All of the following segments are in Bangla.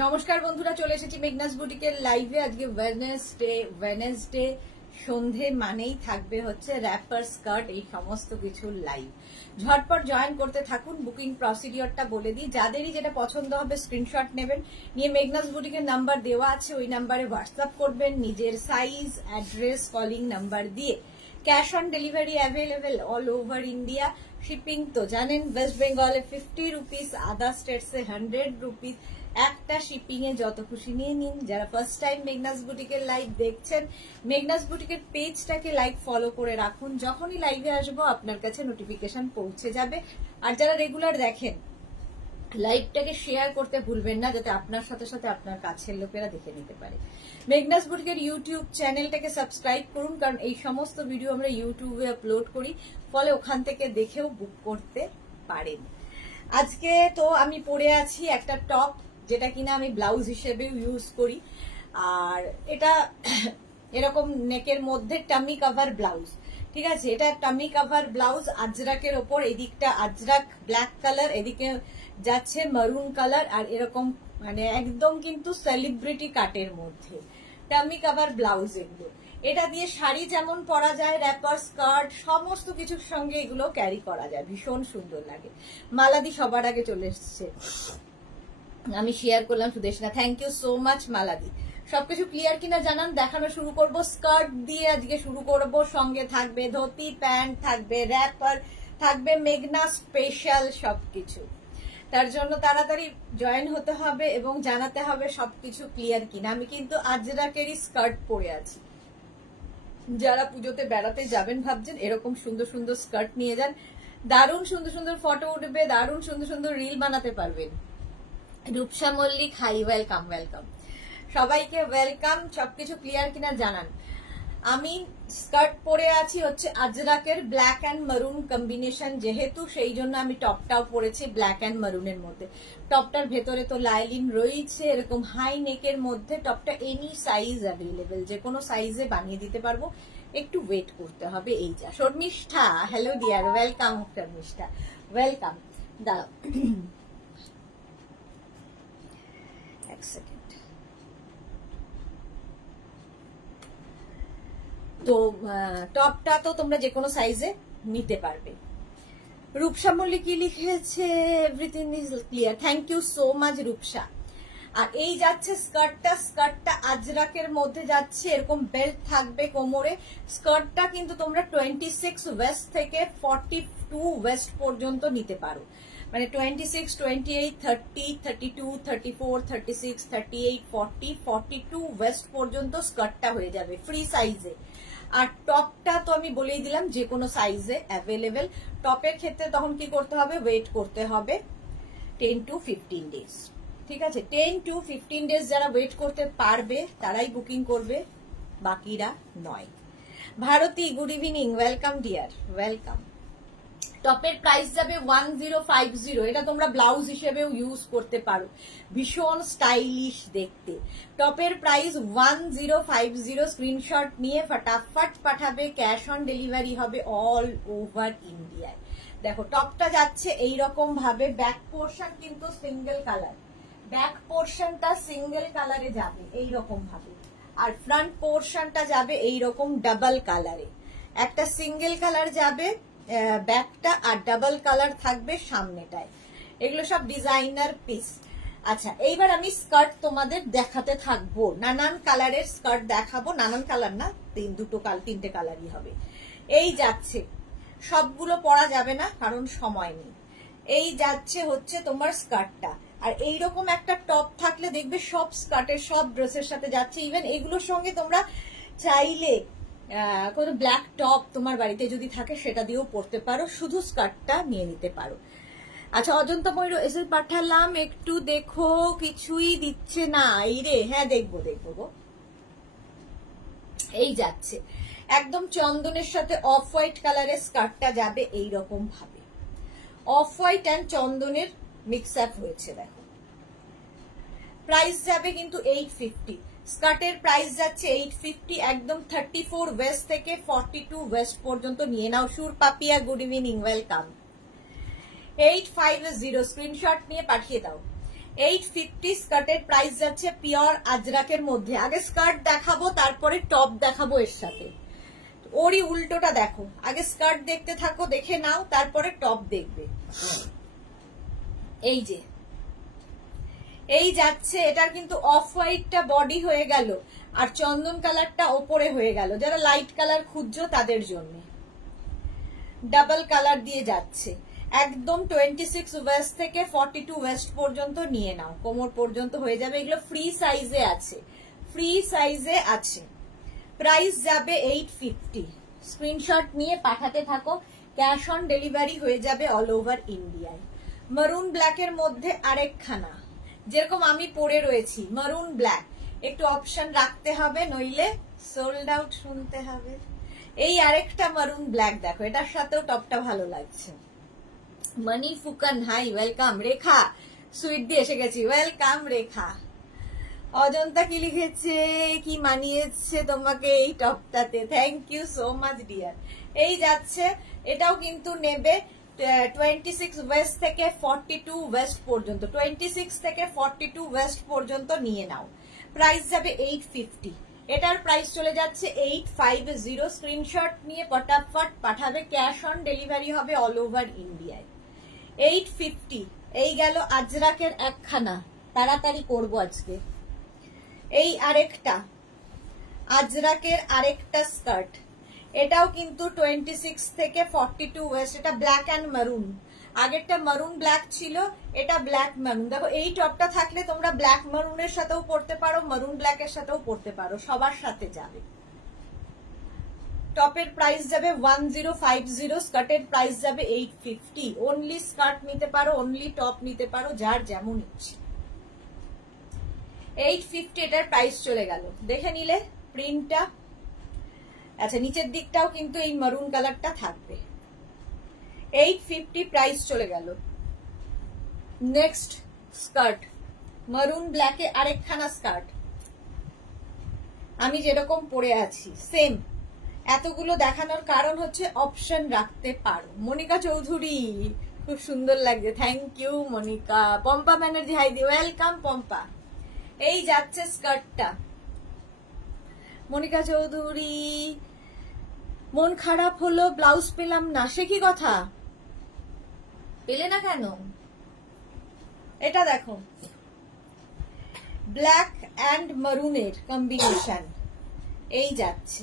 নমস্কার বন্ধুরা, চলে এসেছি মেঘনাস বুটিকের লাইভে। আজকে ওয়েডনেসডে সন্ধে মানেই থাকবে হচ্ছে র্যাপার, স্কার্ট, এই সমস্ত কিছু লাইভ। ঝটপট জয়েন করতে থাকুন। বুকিং প্রসিডিওরটা বলে দিই, যাদেরই যেটা পছন্দ হবে স্ক্রিনশট নেবেন, নিয়ে মেঘনাস বুটিকের নাম্বার দেওয়া আছে, ওই নাম্বারে হোয়াটসঅ্যাপ করবেন নিজের সাইজ, অ্যাড্রেস, কলিং নাম্বার দিয়ে। Cash on delivery available all over India. Shipping তো জানেন, ওয়েস্ট বেঙ্গলে 50 রুপিস, আদার স্টেটসে 100 রুপিস। একটা শিপিং এ যত খুশি নিয়ে নিন। যারা ফার্স্ট টাইম মেঘনাস বুটিকের লাইভ দেখছেন, মেঘনাস বুটিকের পেজটাকে লাইক ফলো করে রাখুন, যখনই লাইভে আসবো আপনার কাছে নোটিফিকেশন পৌঁছে যাবে। আর যারা রেগুলার দেখেন, লাইভটাকে শেয়ার করতে ভুলবেন না, যাতে আপনার সাথে সাথে আপনার কাছের লোকেরা দেখে নিতে পারে। মেঘনাস বুটিকের ইউটিউব চ্যানেলটাকে সাবস্ক্রাইব করুন, কারণ এই সমস্ত ভিডিও আমরা ইউটিউবে আপলোড করি, ফলে ওখান থেকে দেখেও বুক করতে পারেন। আজকে তো আমি পরে আছি একটা টপ, যেটা কিনা আমি ব্লাউজ হিসেবে ইউজ করি। আর এটা এরকম নেকের মধ্যে টামি কভার ব্লাউজ, ঠিক আছে। এটা টামি কভার ব্লাউজ আজরাকের ওপর, এদিকটা আজরাক ব্ল্যাক কালার, এদিকে যাচ্ছে মারুন কালার, আর এরকম মানে একদম কিন্তু সেলিব্রিটি কাটের মধ্যে টামি কভার ব্লাউজ এগুলো। এটা দিয়ে শাড়ি যেমন পরা যায়, র্যাপার, স্কার্ট, সমস্ত কিছুর সঙ্গে এগুলো ক্যারি করা যায়, ভীষণ সুন্দর লাগে। মালাদি সবার আগে চলে এসছে, আমি শেয়ার করলাম Sudeshna, thank you so much মালাদি। সবকিছু ক্লিয়ার কিনা জানান, দেখানো শুরু করব। স্কার্ট দিয়ে আজকে শুরু করব, সঙ্গে থাকবে ধুতি, প্যান্ট থাকবে, র্যাপার থাকবে, মেঘনা স্পেশাল সবকিছু। তার জন্য তাড়াতাড়ি জয়েন হতে হবে এবং জানাতে হবে সবকিছু ক্লিয়ার কিনা। আমি কিন্তু আজরাকেরই স্কার্ট পরে আছি। যারা পুজোতে বেড়াতে যাবেন ভাবছেন, এরকম সুন্দর সুন্দর স্কার্ট নিয়ে যান, দারুণ সুন্দর সুন্দর ফটো উঠবে, দারুণ সুন্দর সুন্দর রিল বানাতে পারবেন। Rupsa Mallick, hi, welcome welcome, সবাইকে ওয়েলকাম। সবকিছু ক্লিয়ার কিনা জানান। আমি স্কার্ট পরে আছি হচ্ছে আজরাকের ব্ল্যাক অ্যান্ড মারুন কম্বিনেশন, যেহেতু সেই জন্য আমি টপটাও পরেছি ব্ল্যাক অ্যান্ড মারুনের মধ্যে। টপটার ভেতরে তো লাইলিন রয়েছে, এরকম হাই নেকের মধ্যে। টপটা এনি সাইজ অ্যাভেলেবেল, যে কোনো সাইজে বানিয়ে দিতে পারবো, একটু ওয়েট করতে হবে। এই যা Sharmistha, hello dear, welcome Sharmistha, welcome. দাঁড়াও এক সেকেন্ড। তো টপটা তো তোমরা যে কোনো সাইজে নিতে পারবে। রূপসা মল্লিক কি লিখেছে, everything is clear, thank you so much Rupsa. আর এই যাচ্ছে স্কার্টটা, স্কার্টটা আজরাকের মধ্যে যাচ্ছে, এরকম বেল্ট থাকবে কোমরে। স্কার্টটা কিন্তু তোমরা 26 ওয়েস্ট থেকে 42 ওয়েস্ট পর্যন্ত নিতে পারো, মানে 26, 28, 30, 32, 34, 36, 38, 40, 42 ওয়েস্ট পর্যন্ত স্কার্টটা হয়ে যাবে ফ্রি সাইজে। আর টপটা তো আমি বলেই দিলাম যে কোনো সাইজে অ্যাভেলেবেল। টপের ক্ষেত্রে তখন কি করতে হবে, ওয়েট করতে হবে 10 to 15 ডেজ, ঠিক আছে। 10 to 15 ডেজ যারা ওয়েট করতে পারবে তারাই বুকিং করবে, বাকিরা নয়। Bharati, good evening, welcome dear, welcome. টপের প্রাইস যাবে 1050, এটা তোমরা ব্লাউজ হিসেবেও ইউজ করতে পারো, ভীষণ স্টাইলিশ দেখতে। টপের প্রাইস 1050, স্ক্রিনশট নিয়ে ফটাফট পাঠাবে, ক্যাশ অন ডেলিভারি হবে অল ওভার ইন্ডিয়ায়। দেখো টপটা যাচ্ছে এইরকম ভাবে, ব্যাক পোর্শন কিন্তু সিঙ্গেল কালার, ব্যাক পোর্শনটা সিঙ্গেল কালারে যাবে এইরকম ভাবে, আর ফ্রন্ট পোর্শনটা যাবে এইরকম ডাবল কালারে। একটা সিঙ্গেল কালার যাবে ব্যাকটা, আর ডাবল কালার থাকবে সামনেটায়। এগুলো সব ডিজাইনার পিস। আচ্ছা, এইবার আমি স্কার্ট তোমাদের দেখাতে থাকবো, নানান কালারের স্কার্ট দেখাবো। নানান কালার না, তিনটে কালারই হবে। এই যাচ্ছে, সবগুলো পরা যাবে না কারণ সময় নেই। এই যাচ্ছে হচ্ছে তোমার স্কার্টটা, আর এইরকম একটা টপ থাকলে দেখবে সব স্কার্টের, সব ড্রেসের সাথে যাচ্ছে। ইভেন এগুলোর সঙ্গে তোমরা চাইলে কোনো ব্ল্যাক টপ তোমার বাড়িতে যদি থাকে সেটা দিয়েও পরতে পারো, শুধু স্কার্টটা নিয়ে নিতে পারো। আচ্ছা, অজন্তা ময়ূর এসে পাঠালাম, একটু দেখো, কিছুই দিচ্ছে না। এই রে, হ্যাঁ দেখবো দেখবো গো। এই যাচ্ছে একদম চন্দনের সাথে অফ হোয়াইট কালারের স্কার্টটা যাবে এইরকম ভাবে, অফ হোয়াইট অ্যান্ড চন্দনের মিক্স আপ হয়েছে। দেখো প্রাইস যাবে কিন্তু 850, স্কার্টের প্রাইস যাচ্ছে 850, একদম 34 ওয়েস্ট থেকে 42 ওয়েস্ট পর্যন্ত নিয়ে নাও। Sur Papiya, good evening, welcome. 850 screenshot নিয়ে পাঠিয়ে দাও। 850 স্কার্টের প্রাইস যাচ্ছে পিওর আজরাকের মধ্যে। আগে স্কার্ট দেখাবো, তারপরে টপ দেখাবো এর সাথে। ওরই উল্টোটা দেখো, আগে স্কার্ট দেখতে থাকো, দেখে নাও, তারপরে টপ দেখবে। এই যে এই যাচ্ছে, এটার কিন্তু অফ হোয়াইটটা বডি হয়ে গেল আর চন্দন কালারটা ওপরে হয়ে গেল। যারা লাইট কালার খুঁজছো তাদের জন্য ডাবল কালার দিয়ে যাচ্ছে। একদম 26 ওয়েস্ট থেকে 42 ওয়েস্ট পর্যন্ত নিয়ে নাও, কোমর পর্যন্ত হয়ে যাবে। এগুলো ফ্রি সাইজে আছে, ফ্রি সাইজে আছে। প্রাইস যাবে 850। স্ক্রিনশট নিয়ে পাঠাতে থাকো, ক্যাশ অন ডেলিভারি হয়ে যাবে অল ওভার ইন্ডিয়ায়। মারুন ব্ল্যাকের মধ্যে আরেকখানা, যেরকম আমি পরে রয়েছি মারুন ব্ল্যাক, একটু অপশন রাখতে হবে, নইলে সোল্ড আউট শুনতে হবে। এই আরেকটা মারুন ব্ল্যাক দেখো, এটার সাথেও টপটা ভালো লাগছে। মানি ফুকান হাই, ওয়েলকাম। রেখা সুইট দিয়ে এসে গেছি, ওয়েলকাম রেখা। অজন্তা কি লিখেছে, কি মানিয়েছে তোমাকে এই টপটাতে, thank you so much dear. এই যাচ্ছে, এটাও কিন্তু নেবে 26 ওয়েস্ট থেকে 42 ওয়েস্ট পর্যন্ত, 26 থেকে 42 ওয়েস্ট পর্যন্ত নিয়ে নাও। প্রাইস যাবে 850। এটার প্রাইস চলে যাচ্ছে 850। স্ক্রিনশট নিয়ে পটাফট পাঠাবে, ক্যাশ অন ডেলিভারি হবে অল ওভার ইন্ডিয়ায়। 850। এই গেল আজরাকের একখানা, তাড়াতাড়ি করবো আজকে। এই আরেকটা আজরাকের আরেকটা স্কার্ট, এটাও কিন্তু 26 থেকে 42 ওয়েস্ট। এটা ব্ল্যাক অ্যান্ড মারুন, আগেরটা মারুন ব্ল্যাক ছিল, এটা ব্ল্যাক মারুন। দেখো এই টপটা থাকলে তোমরা ব্ল্যাক মারুনের সাথেও পরতে পারো, মারুন ব্ল্যাকের সাথেও পরতে পারো, সবার সাথে যাবে। টপের প্রাইস যাবে 1050, স্কার্টের প্রাইস যাবে 850। অনলি স্কার্ট নিতে পারো, অনলি টপ নিতে পারো, যার যেমন ইচ্ছে। 850 এটার প্রাইস চলে গেল, দেখে নিলে প্রিন্টটা। আচ্ছা, নিচের দিকটাও কিন্তু এই মারুন কালারটা থাকবে। 850 প্রাইস চলে গেল। নেক্সট স্কার্ট, মারুন ব্ল্যাকে আরেকখানা স্কার্ট, আমি যেরকম পরে আছি সেম। এতগুলো দেখানোর কারণ হচ্ছে অপশন রাখতে পারো। মনিকা চৌধুরী, খুব সুন্দর লাগছে, thank you Monica. Pompa Banerjee hi di, welcome Pompa. এই যাচ্ছে স্কার্টটা, মনিকা চৌধুরী। মন খারাপ হলো, ব্লাউজ পেলাম না, সে কি কথা? পেলে না কেন? এটা দেখো, ব্ল্যাক অ্যান্ড মারুনের কম্বিনেশন, এই যাচ্ছে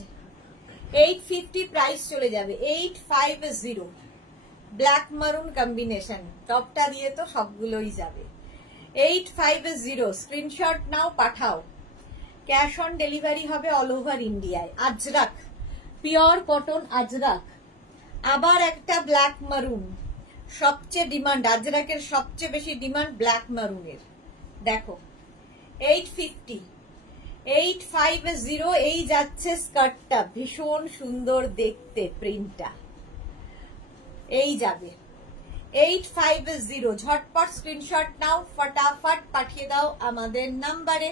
850। প্রাইস চলে যাবে 850। ব্ল্যাক মারুন কম্বিনেশন, টপটা দিয়ে তো সবগুলোই যাবে। 850। স্ক্রিনশট নাও, পাঠাও, ক্যাশ অন ডেলিভারি হবে অল ওভার ইন্ডিয়ায়। Ajrak, pure cotton Ajrak. আবার একটা ব্ল্যাক মারুন, সবচেয়ে ডিমান্ড, আজরাকের সবচেয়ে বেশি ডিমান্ড ব্ল্যাক মারুনের। দেখো 850। 850। এই যাচ্ছে স্কার্টটা, ভীষণ সুন্দর দেখতে প্রিন্টটা, এই যাবে 850। ঝটপট স্ক্রিনশট নাও, ফটাফট পাঠিয়ে দাও আমাদের নাম্বারে।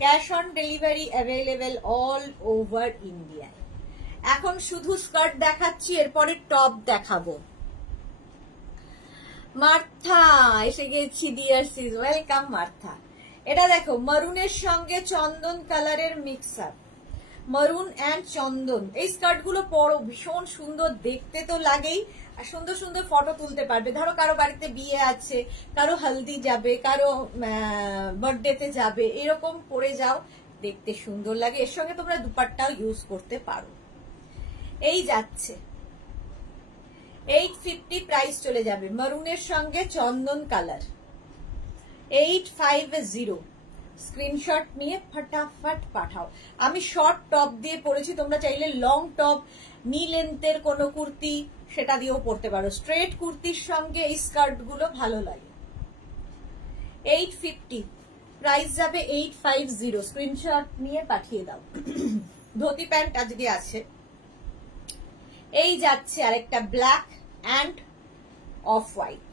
Cash on delivery available all over ইন্ডিয়ায়। এখন শুধু স্কার্ট দেখাচ্ছি, এরপরে টপ দেখাবো। মার্থা এসে গেছি, ডিয়ার সিজ, ওয়েলকাম মার্থা। এটা দেখো, মারুনের সঙ্গে চন্দন কালারের মিক্সার, মারুন অ্যান্ড চন্দন। এই স্কার্ট গুলো পরো, ভীষণ সুন্দর দেখতে তো লাগেই, আর সুন্দর সুন্দর ফটো তুলতে পারবে। ধরো কারো বাড়িতে বিয়ে আছে, কারো হলদি যাবে, কারো বার্থডেতে যাবে, এরকম পরে যাও, দেখতে সুন্দর লাগে। এর সঙ্গে তোমরা দুপাট্টাও ইউজ করতে পারো। এই যাচ্ছে 850। প্রাইস চলে যাবে, মারুনের সঙ্গে চন্দন কালার। 850। স্ক্রিনশট নিয়ে ফটাফট পাঠাও। আমি শর্ট টপ দিয়ে পরেছি, তোমরা চাইলে লং টপ, নি লেন্থের কোনো কুর্তি, সেটা দিয়েও পরতে পারো। স্ট্রেট কুর্তির সঙ্গে এই স্কার্ট গুলো ভালো লাগে। 850। প্রাইস যাবে 850। স্ক্রিনশট নিয়ে পাঠিয়ে দাও। ধুতি প্যান্ট আজকে আছে। এই যাচ্ছে আরেকটা black and off white,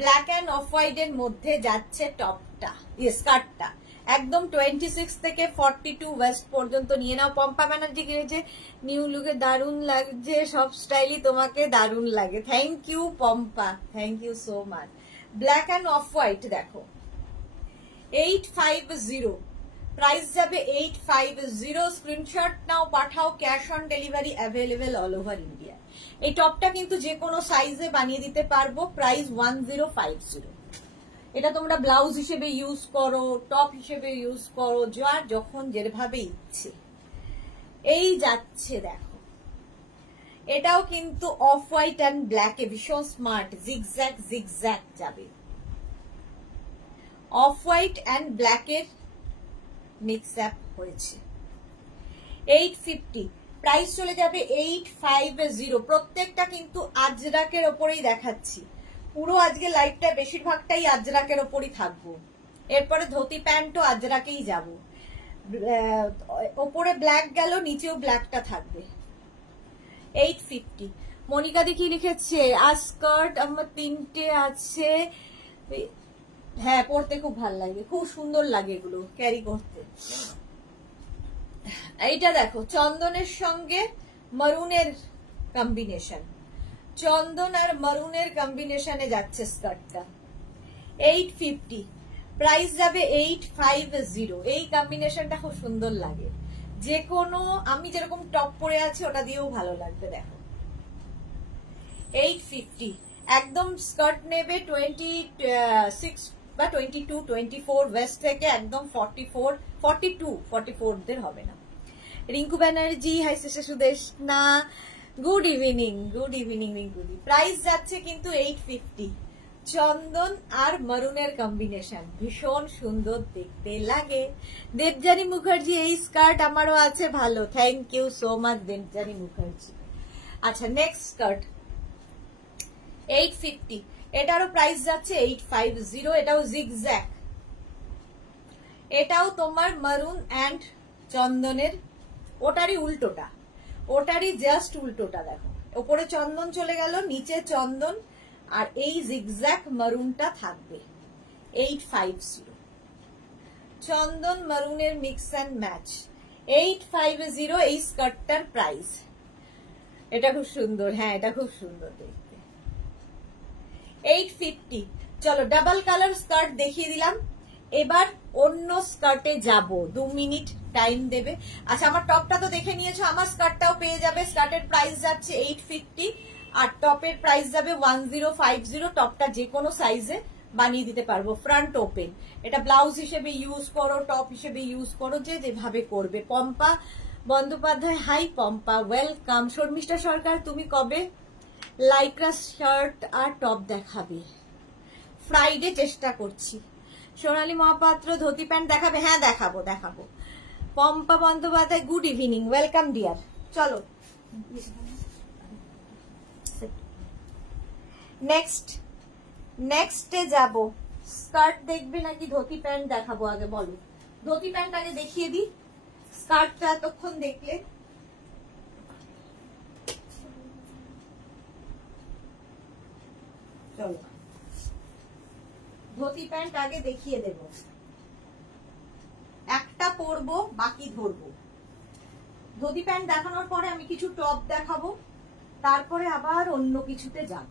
black and off white এর মধ্যে যাচ্ছে টপটা, স্কার্টটা। একদম 26 থেকে 42 ওয়েস্ট পর্যন্ত নিয়ে নাও। পম্পা ব্যানার্জি কিনেছে, নিউ লুকে দারুণ লাগছে, সব স্টাইলই তোমাকে দারুণ লাগে। Thank you Pompa, thank you so much. Black and off white দেখো 850, প্রাইস যাবে 850। স্ক্রিনশট নাও, পাঠাও, cash on delivery available all over India. এই টপটা কিন্তু যে কোনো সাইজে বানিয়ে দিতে পারবো, প্রাইস 1050। এটা তোমরা ব্লাউজ হিসেবে ইউজ করো, টপ হিসেবে ইউজ করো, যার যখন যেভাবে ইচ্ছে। এই যাচ্ছে দেখো, এটাও কিন্তু অফ হোয়াইট অ্যান্ড ব্ল্যাকে ভীষণ স্মার্ট, জিগজ্যাগ জিগজ্যাগ যাবে। অফ হোয়াইট অ্যান্ড ব্ল্যাকের মিক্স আপ হয়েছে। 850, প্রাইস চলে যাবে 850। প্রত্যেকটা কিন্তু আজরাকের ওপরেই দেখাচ্ছি, পুরো আজকে লাইভটা বেশিরভাগটাই আজরাকের ওপরই থাকবো। এরপরে ধুতি প্যান্টও আজরাকেই যাব, ওপরে ব্ল্যাক গেল, নিচেও ব্ল্যাকটা থাকবে। 850। মনিকা দেখি লিখেছে আর স্কার্ট আমার 3টে আছে, হ্যাঁ পরতে খুব ভালো লাগে, খুব সুন্দর লাগে এগুলো ক্যারি করতে। এইটা দেখো চন্দনের সঙ্গে মারুনের কম্বিনেশন, চন্দন আর মারুনের কম্বিনেশনে যাচ্ছে স্কার্টটা। 850, প্রাইস যাবে 850। এই কম্বিনেশনটা খুব সুন্দর লাগে, যে কোনো আমি যেরকম টপ পরে আছি ওটা দিয়েও ভালো লাগবে। দেখো 850, একদম স্কার্ট নেবে 26 বা 22, 24 ওয়েস্ট থেকে একদম 44, 42 দের হবে না। Rinku Banerjee, hi sister Sudeshna, good evening, good evening রিঙ্কুদি। প্রাইস যাচ্ছে কিন্তু 850। চন্দন আর মারুনের কম্বিনেশন ভীষণ সুন্দর দেখতে লাগে। দেবজানী মুখার্জি, এই স্কার্ট আমারও আছে, ভালো, thank you so much Debjani Mukherjee. আচ্ছা নেক্সট স্কার্ট 850, এটারও প্রাইস যাচ্ছে 850। এটাও জিগজ্যাগ, এটাও তোমার মারুন অ্যান্ড চন্দনের, ওটারই উল্টোটা, ওটারই জাস্ট উল্টোটা। দেখো ওপরে চন্দন চলে গেল, নিচে চন্দন, আর এই জিগজ্যাগ মারুনটা থাকবে। 850, চন্দন মারুনের মিক্স অ্যান্ড ম্যাচ। 850 এই স্কার্টটার প্রাইস। এটা খুব সুন্দর, হ্যাঁ এটা খুব সুন্দর দেখতে। 850। চলো ডাবল কালার স্কার্ট দেখিয়ে দিলাম, এবার অন্য স্কার্টে যাব, 2 মিনিট টাইম দেবে। আচ্ছা আমার টপটা তো দেখে নিয়েছো, আমার স্কার্টটাও পেয়ে যাবে। স্কার্টের প্রাইস যাচ্ছে 850 আর টপের প্রাইস যাবে 1050। টপটা যে কোনো সাইজে বানিয়ে দিতে পারবো, ফ্রন্ট ওপেন। এটা ব্লাউজ হিসেবে ইউজ করো, টপ হিসেবে ইউজ করো, যে যেভাবে করবে। Pompa Bandyopadhyay, hi Pompa, welcome. শর্মিষ্ঠা সরকার, তুমি কবে লাইক্রা শার্ট আর টপ দেখাবে? ফ্রাইডে চেষ্টা করছি। সোনালী মহাপাত্র, ধুতি প্যান্ট দেখাবে? হ্যাঁ দেখাবো দেখাবো। Pampa Bandyopadhyay, good evening, welcome deer. চলো নেক্সটে যাব। স্কার্ট দেখবে নাকি ধুতি প্যান্ট দেখাবো? আগে বলো, ধুতি প্যান্ট আগে দেখিয়ে দিই, স্কার্টটা এতক্ষণ দেখলে। চলো ধুতি প্যান্ট আগে দেখিয়ে দেব, একটা পরবো বাকি ধরবো। ধুতি প্যান্ট দেখানোর পরে আমি কিছু টপ দেখাবো, তারপরে আবার অন্য কিছুতে যাব।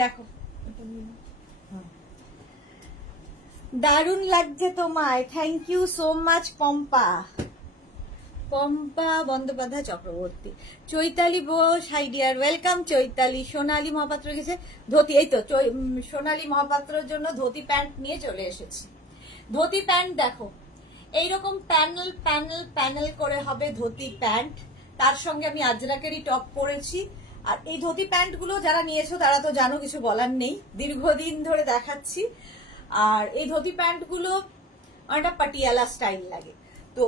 দেখো দারুণ লাগছে তোমায়, thank you so much Pompa. Pompa Bandyopadhyay Chakraborty, Chaitali Bose, hi dear, welcome Chaitali. Sonali Mohapatra গেছে ধুতি, এই তো সোনালী মহাপাত্রের জন্য ধুতি প্যান্ট নিয়ে চলে এসেছি। ধুতি প্যান্ট দেখো এইরকম প্যানেল প্যানেল প্যানেল করে হবে ধুতি প্যান্ট, তার সঙ্গে আমি আজরাকেরই টপ পরেছি। আর এই ধুতি প্যান্ট গুলো যারা নিয়েছো তারা তো জানো, কিছু বলার নেই, দীর্ঘদিন ধরে দেখাচ্ছি। আর এই ধুতি প্যান্ট গুলো অনেকটা পাটিয়ালা স্টাইল লাগে। তো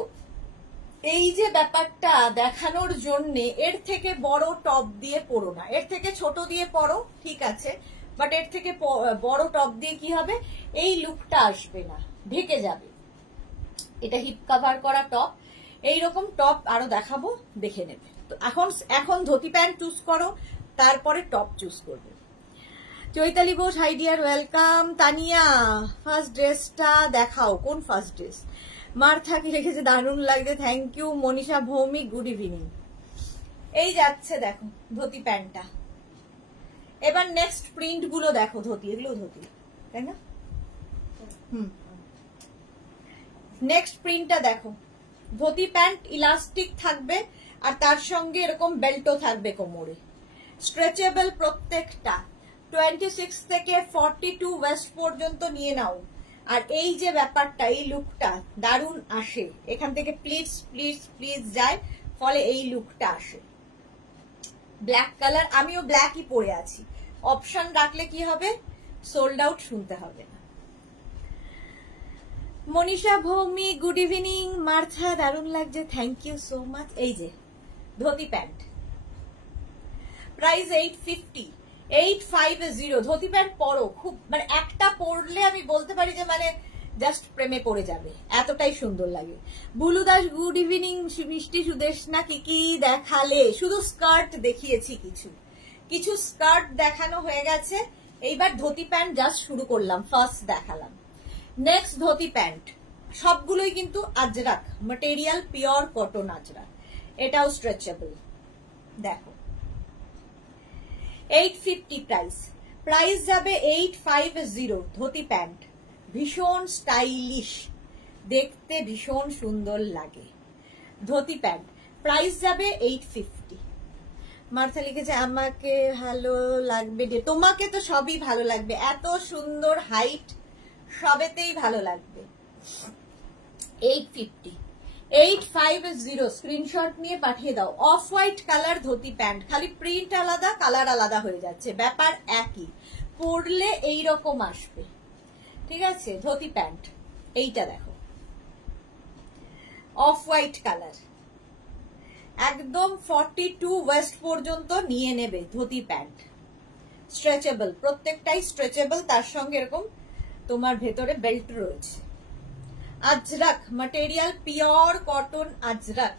এই যে ব্যাপারটা দেখানোর জন্য এর থেকে বড় টপ দিয়ে পরো না, এর থেকে ছোট দিয়ে পরো ঠিক আছে, বাট এর থেকে বড় টপ দিয়ে কি হবে, এই লুকটা আসবে না, ঢেকে যাবে। এটা হিপ কাভার করা টপ, এইরকম টপ আরো দেখাবো, দেখে নেবে। তো এখন ধুতি প্যান্ট চুজ করো, তারপরে টপ চুজ করবে। Chaitali Ghosh high dear, welcome. Tania first ড্রেসটা দেখাও, কোন ফার্স্ট ড্রেস? মার্থা কি লিখেছে, দারুণ লাগছে, thank you. Manisha Bhowmik good evening. এই যাচ্ছে দেখো ধুতি প্যান্টটা। এবার নেক্সট প্রিন্ট গুলো দেখো, ধুতি, এগুলো ধুতি তাই না? নেক্সট প্রিন্টটা দেখো, ধুতি প্যান্ট ইলাস্টিক থাকবে আর তার সঙ্গে এরকম বেল্টও থাকবে কোমরে, স্ট্রেচেবল প্রত্যেকটা। 26 থেকে 42 ওয়েস্ট পর্যন্ত নিয়ে নাও। আর এই যে ব্যাপারটা, এই লুকটা দারুণ আসে, এখান থেকে প্লিজ প্লিজ প্লিজ যায়, ফলে এই লুকটা আসে। ব্ল্যাক কালার, আমিও ব্ল্যাকই পরে আছি, অপশন রাখলে কি হবে, সোল্ড আউট শুনতে হবে না। Manisha ভৌমি good evening. মার্থা দারুণ লাগছে, থ্যাংক ইউ সো মাচ। এই যে dhoti pant, price 850, 850। Dhoti pant পরো, খুব মানে একটা পরলে আমি বলতে পারি যে মানে জাস্ট প্রেমে পড়ে যাবে, এতটাই সুন্দর লাগে। Bulu Das good evening. মিষ্টি সুদেশনা কি কি দেখালে? শুধু স্কার্ট দেখিয়েছি, কিছু স্কার্ট দেখানো হয়ে গেছে, এইবার ধুতি প্যান্ট জাস্ট শুরু করলাম, ফার্স্ট দেখালাম। নেক্সট ধুতি প্যান্ট, সবগুলোই কিন্তু Ajrak material, pure cotton Ajrak, এটাও স্ট্রেচেবল। দেখো 850 প্রাইস যাবে 850। ধুতি প্যান্ট ভীষণ স্টাইলিশ, দেখতে ভীষণ সুন্দর লাগে। ধুতি প্যান্ট প্রাইস যাবে 850। মার্থা লিখেছে আমাকে ভালো লাগবে, তোমাকে তো সবই ভালো লাগবে, এত সুন্দর হাইট, সবেতেই ভালো লাগবে। 850 স্ক্রিনশট নিয়ে পাঠিয়ে দাও। Of white colour dhoti pant, খালি প্রিন্ট আলাদা, কালার আলাদা হয়ে যাচ্ছে, ব্যাপার একই, পরলে এইরকম আসবে, ঠিক আছে? ধুতি প্যান্ট এইটা দেখো, অফ হোয়াইট কালার, একদম 42 ওয়েস্ট পর্যন্ত নিয়ে নেবে ধুতি প্যান্ট, স্ট্রেচেবল, প্রত্যেকটাই স্ট্রেচেবল, তার সঙ্গে এরকম তোমার ভেতরে বেল্ট রয়েছে। Ajrak material, pure cotton Ajrak,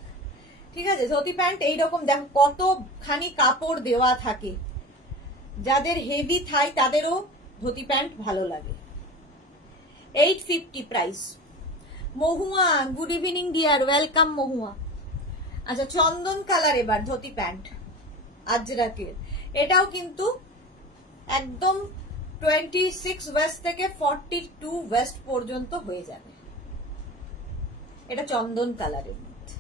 ঠিক আছে? ধুতি প্যান্ট এইরকম দেখো কতখানি কাপড় দেওয়া থাকে, যাদের হেভি থাই তাদেরও ধুতি প্যান্ট ভালো লাগে। 850 প্রাইস। মহুয়া গুড ইভিনিং ডিয়ার, ওয়েলকাম মহুয়া। আচ্ছা চন্দন কালার এবার ধুতি প্যান্ট আজরাকের, এটাও কিন্তু একদম 26 ওয়েস্ট থেকে 42 ওয়েস্ট পর্যন্ত হয়ে যাবে। এটা চন্দন কালারের মধ্যে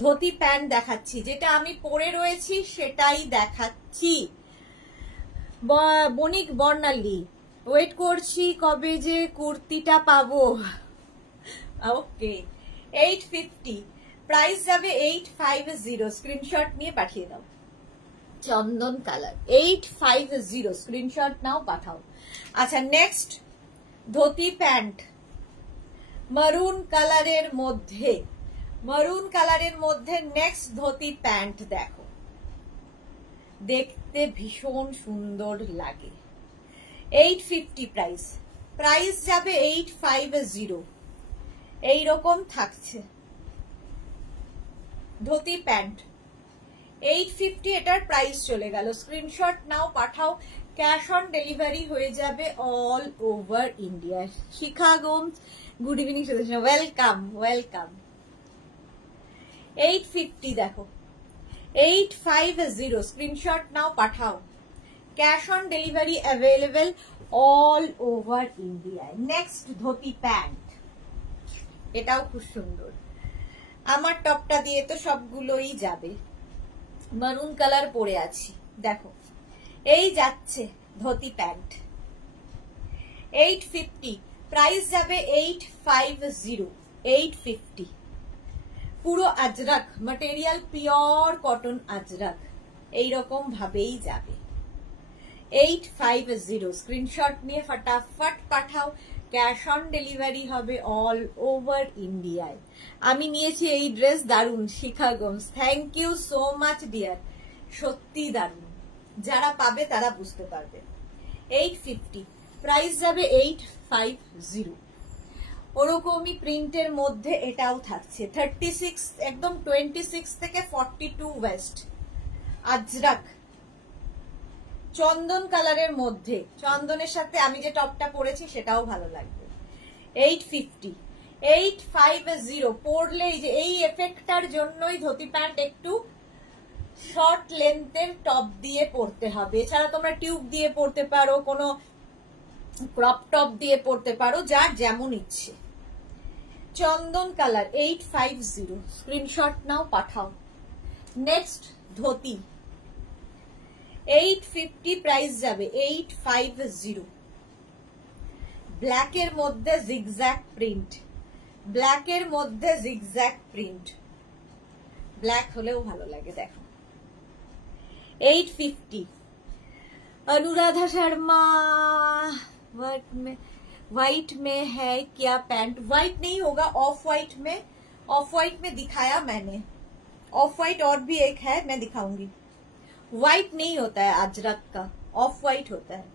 ধুতি প্যান্ট দেখাচ্ছি, যেটা আমি পরে রয়েছি সেটাই দেখাচ্ছি। বণিক বর্ণালী ওয়েট করছি কবে যে কুর্তিটা পাবো। ওকে 850 প্রাইস যাবে 850, স্ক্রিনশট নিয়ে পাঠিয়ে দাও। চন্দন কালার 850, স্ক্রিনশট নাও পাঠাও। আচ্ছা নেক্সট ধুতি প্যান্ট মারুন কালারের মধ্যে, নেক্সট ধুতি প্যান্ট দেখো, দেখতে ভীষণ সুন্দর লাগে। 850 প্রাইস যাবে 850, এইরকম থাকছে ধুতি প্যান্ট 850, এটার প্রাইস চলে গেল। স্ক্রিনশট নাও পাঠাও, ক্যাশ অন ডেলিভারি হয়ে যাবে all over India. Shikha Gomes good evening, welcome welcome. 850 দেখো, 850, স্ক্রিনশট নাও পাঠাও, cash on delivery available all over ইন্ডিয়ায়। নেক্সট ধুতি প্যান্ট, এটাও খুব সুন্দর, আমার টপটা দিয়ে তো সবগুলোই যাবে। মারুন কালার পরে আছি দেখো, এই যাচ্ছে ধুতি প্যান্ট 850, প্রাইস যাবে 850। পুরো Ajrakh material, pure cotton Ajrakh, এইরকম ভাবেই যাবে। 850, স্ক্রিনশট নিয়ে ফটাফট পাঠাও, ক্যাশ অন ডেলিভারি হবে অল ওভার ইন্ডিয়ায়। আমি নিয়েছি এই ড্রেস, দারুন। Shikha Gomes thank you so much dear, সত্যি দারুন, যারা পাবে তারা বুঝতে পারবে। 850 প্রাইস যাবে 850। ওরকমই প্রিন্টের মধ্যে এটাও থাকছে 36 একদম 26 থেকে 42 ওয়েস্ট আজরাক চন্দন কালারের মধ্যে, চন্দনের সাথে আমি যে টপটা পরেছি সেটাও ভালো লাগবে। 850 850 পরলে এই যে এই এফেক্টটার জন্যই ধুতি প্যান্ট একটু শর্ট লেন্থের টপ দিয়ে পরতে হবে। এছাড়া তোমরা টিউব দিয়ে পরতে পারো, কোনো ক্রপ টপ দিয়ে পরতে পারো, যার যেমন ইচ্ছে। চন্দন কালার 850 স্ক্রিনশট নাও, পাঠাও। নেক্সট ধুতি 850 প্রাইস যাবে 850। ব্ল্যাকের মধ্যে জিগজ্যাগ প্রিন্ট, ব্ল্যাকের মধ্যে জিগজ্যাগ প্রিন্ট, ব্ল্যাক হলেও ভালো লাগে। দেখো 850। अनुराधा शर्मा व्हाइट में है क्या पैंट? व्हाइट नहीं होगा, ऑफ व्हाइट में, ऑफ व्हाइट में दिखाया मैंने। ऑफ व्हाइट और भी एक है, मैं दिखाऊंगी। व्हाइट नहीं होता है अजरक का, ऑफ व्हाइट होता है।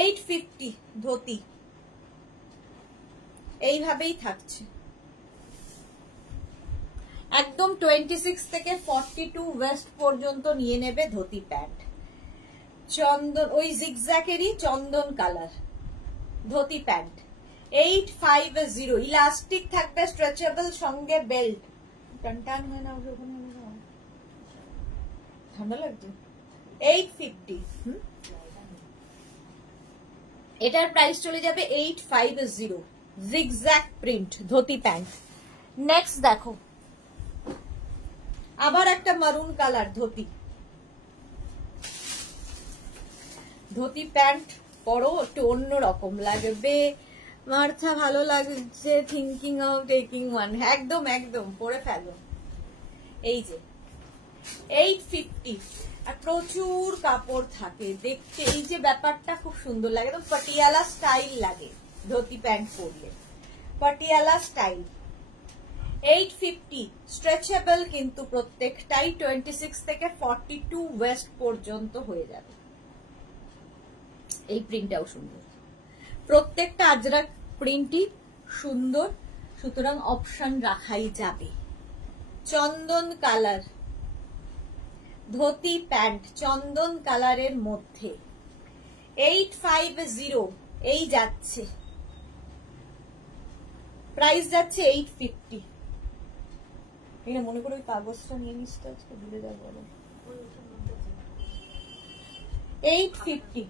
850 ধুতি এইভাবেই থাকছে। একদম 26 থেকে 42 ওয়েস্ট পর্যন্ত নিয়ে নেবে ধুতি প্যান্ট। চন্দন ওই জিগজ্যাগেরই চন্দন কালার ধুতি প্যান্ট 850। ইলাস্টিক থাকবে, স্ট্রেচেবল, সঙ্গে বেল্ট। টানটান হয় না ওখানে, ঠান্ডা লাগছে। 850। এটার প্রাইস চলে যাবে 850। Zigzag print dhoti pant. Next দেখো আবার একটা মারুন কালার ধুতি, ধুতি প্যান্ট পরো একটু অন্যরকম লাগবে। মার্থা ভালো লাগছে, থিঙ্কিং অফ টেকিং ওয়ান। একদম একদম পরে ফেলো। এই যে 850 আর প্রচুর কাপড় থাকে দেখতে, এই যে ব্যাপারটা খুব সুন্দর লাগে, একদম পাটিয়ালা স্টাইল লাগে ধুতি প্যান্ট পরলে, পাটিয়ালা স্টাইল। 850 স্ট্রেচেবল কিন্তু প্রত্যেকটাই 26 থেকে 42 ওয়েস্ট পর্যন্ত হয়ে যাবে। এই প্রিন্টটাও সুন্দর, প্রত্যেকটা আজরাক প্রিন্টই সুন্দর, সুতরাং অপশন রাখাই যাবে। চন্দন কালার ধুতি প্যান্ট চন্দন কালারের মধ্যে 850 এই যাচ্ছে, প্রাইস যাচ্ছে 850। এটা মনে করে ওই কাগজটা নিয়ে নিস তো, আজকে ভুলে যাবো। 850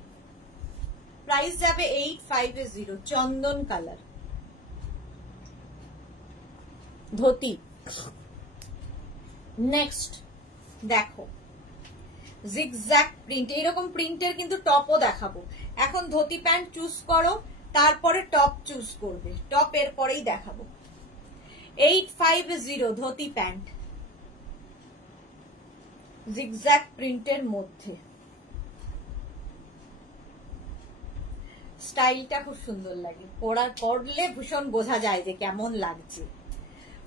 প্রাইস যাবে 850 চন্দন কালার ধুতি। নেক্সট দেখো জিগজ্যাগ প্রিন্ট, এইরকম প্রিন্টের কিন্তু টপও দেখাবো। এখন ধুতি প্যান্ট চুজ করো, তারপরে টপ চুজ করবে, টপ এর পরেই দেখাবো। 850 ধুতি প্যান্ট জিগজ্যাগ প্রিন্টের মধ্যে, স্টাইলটা খুব সুন্দর লাগে, পরলে ভীষণ বোঝা যায় যে কেমন লাগছে।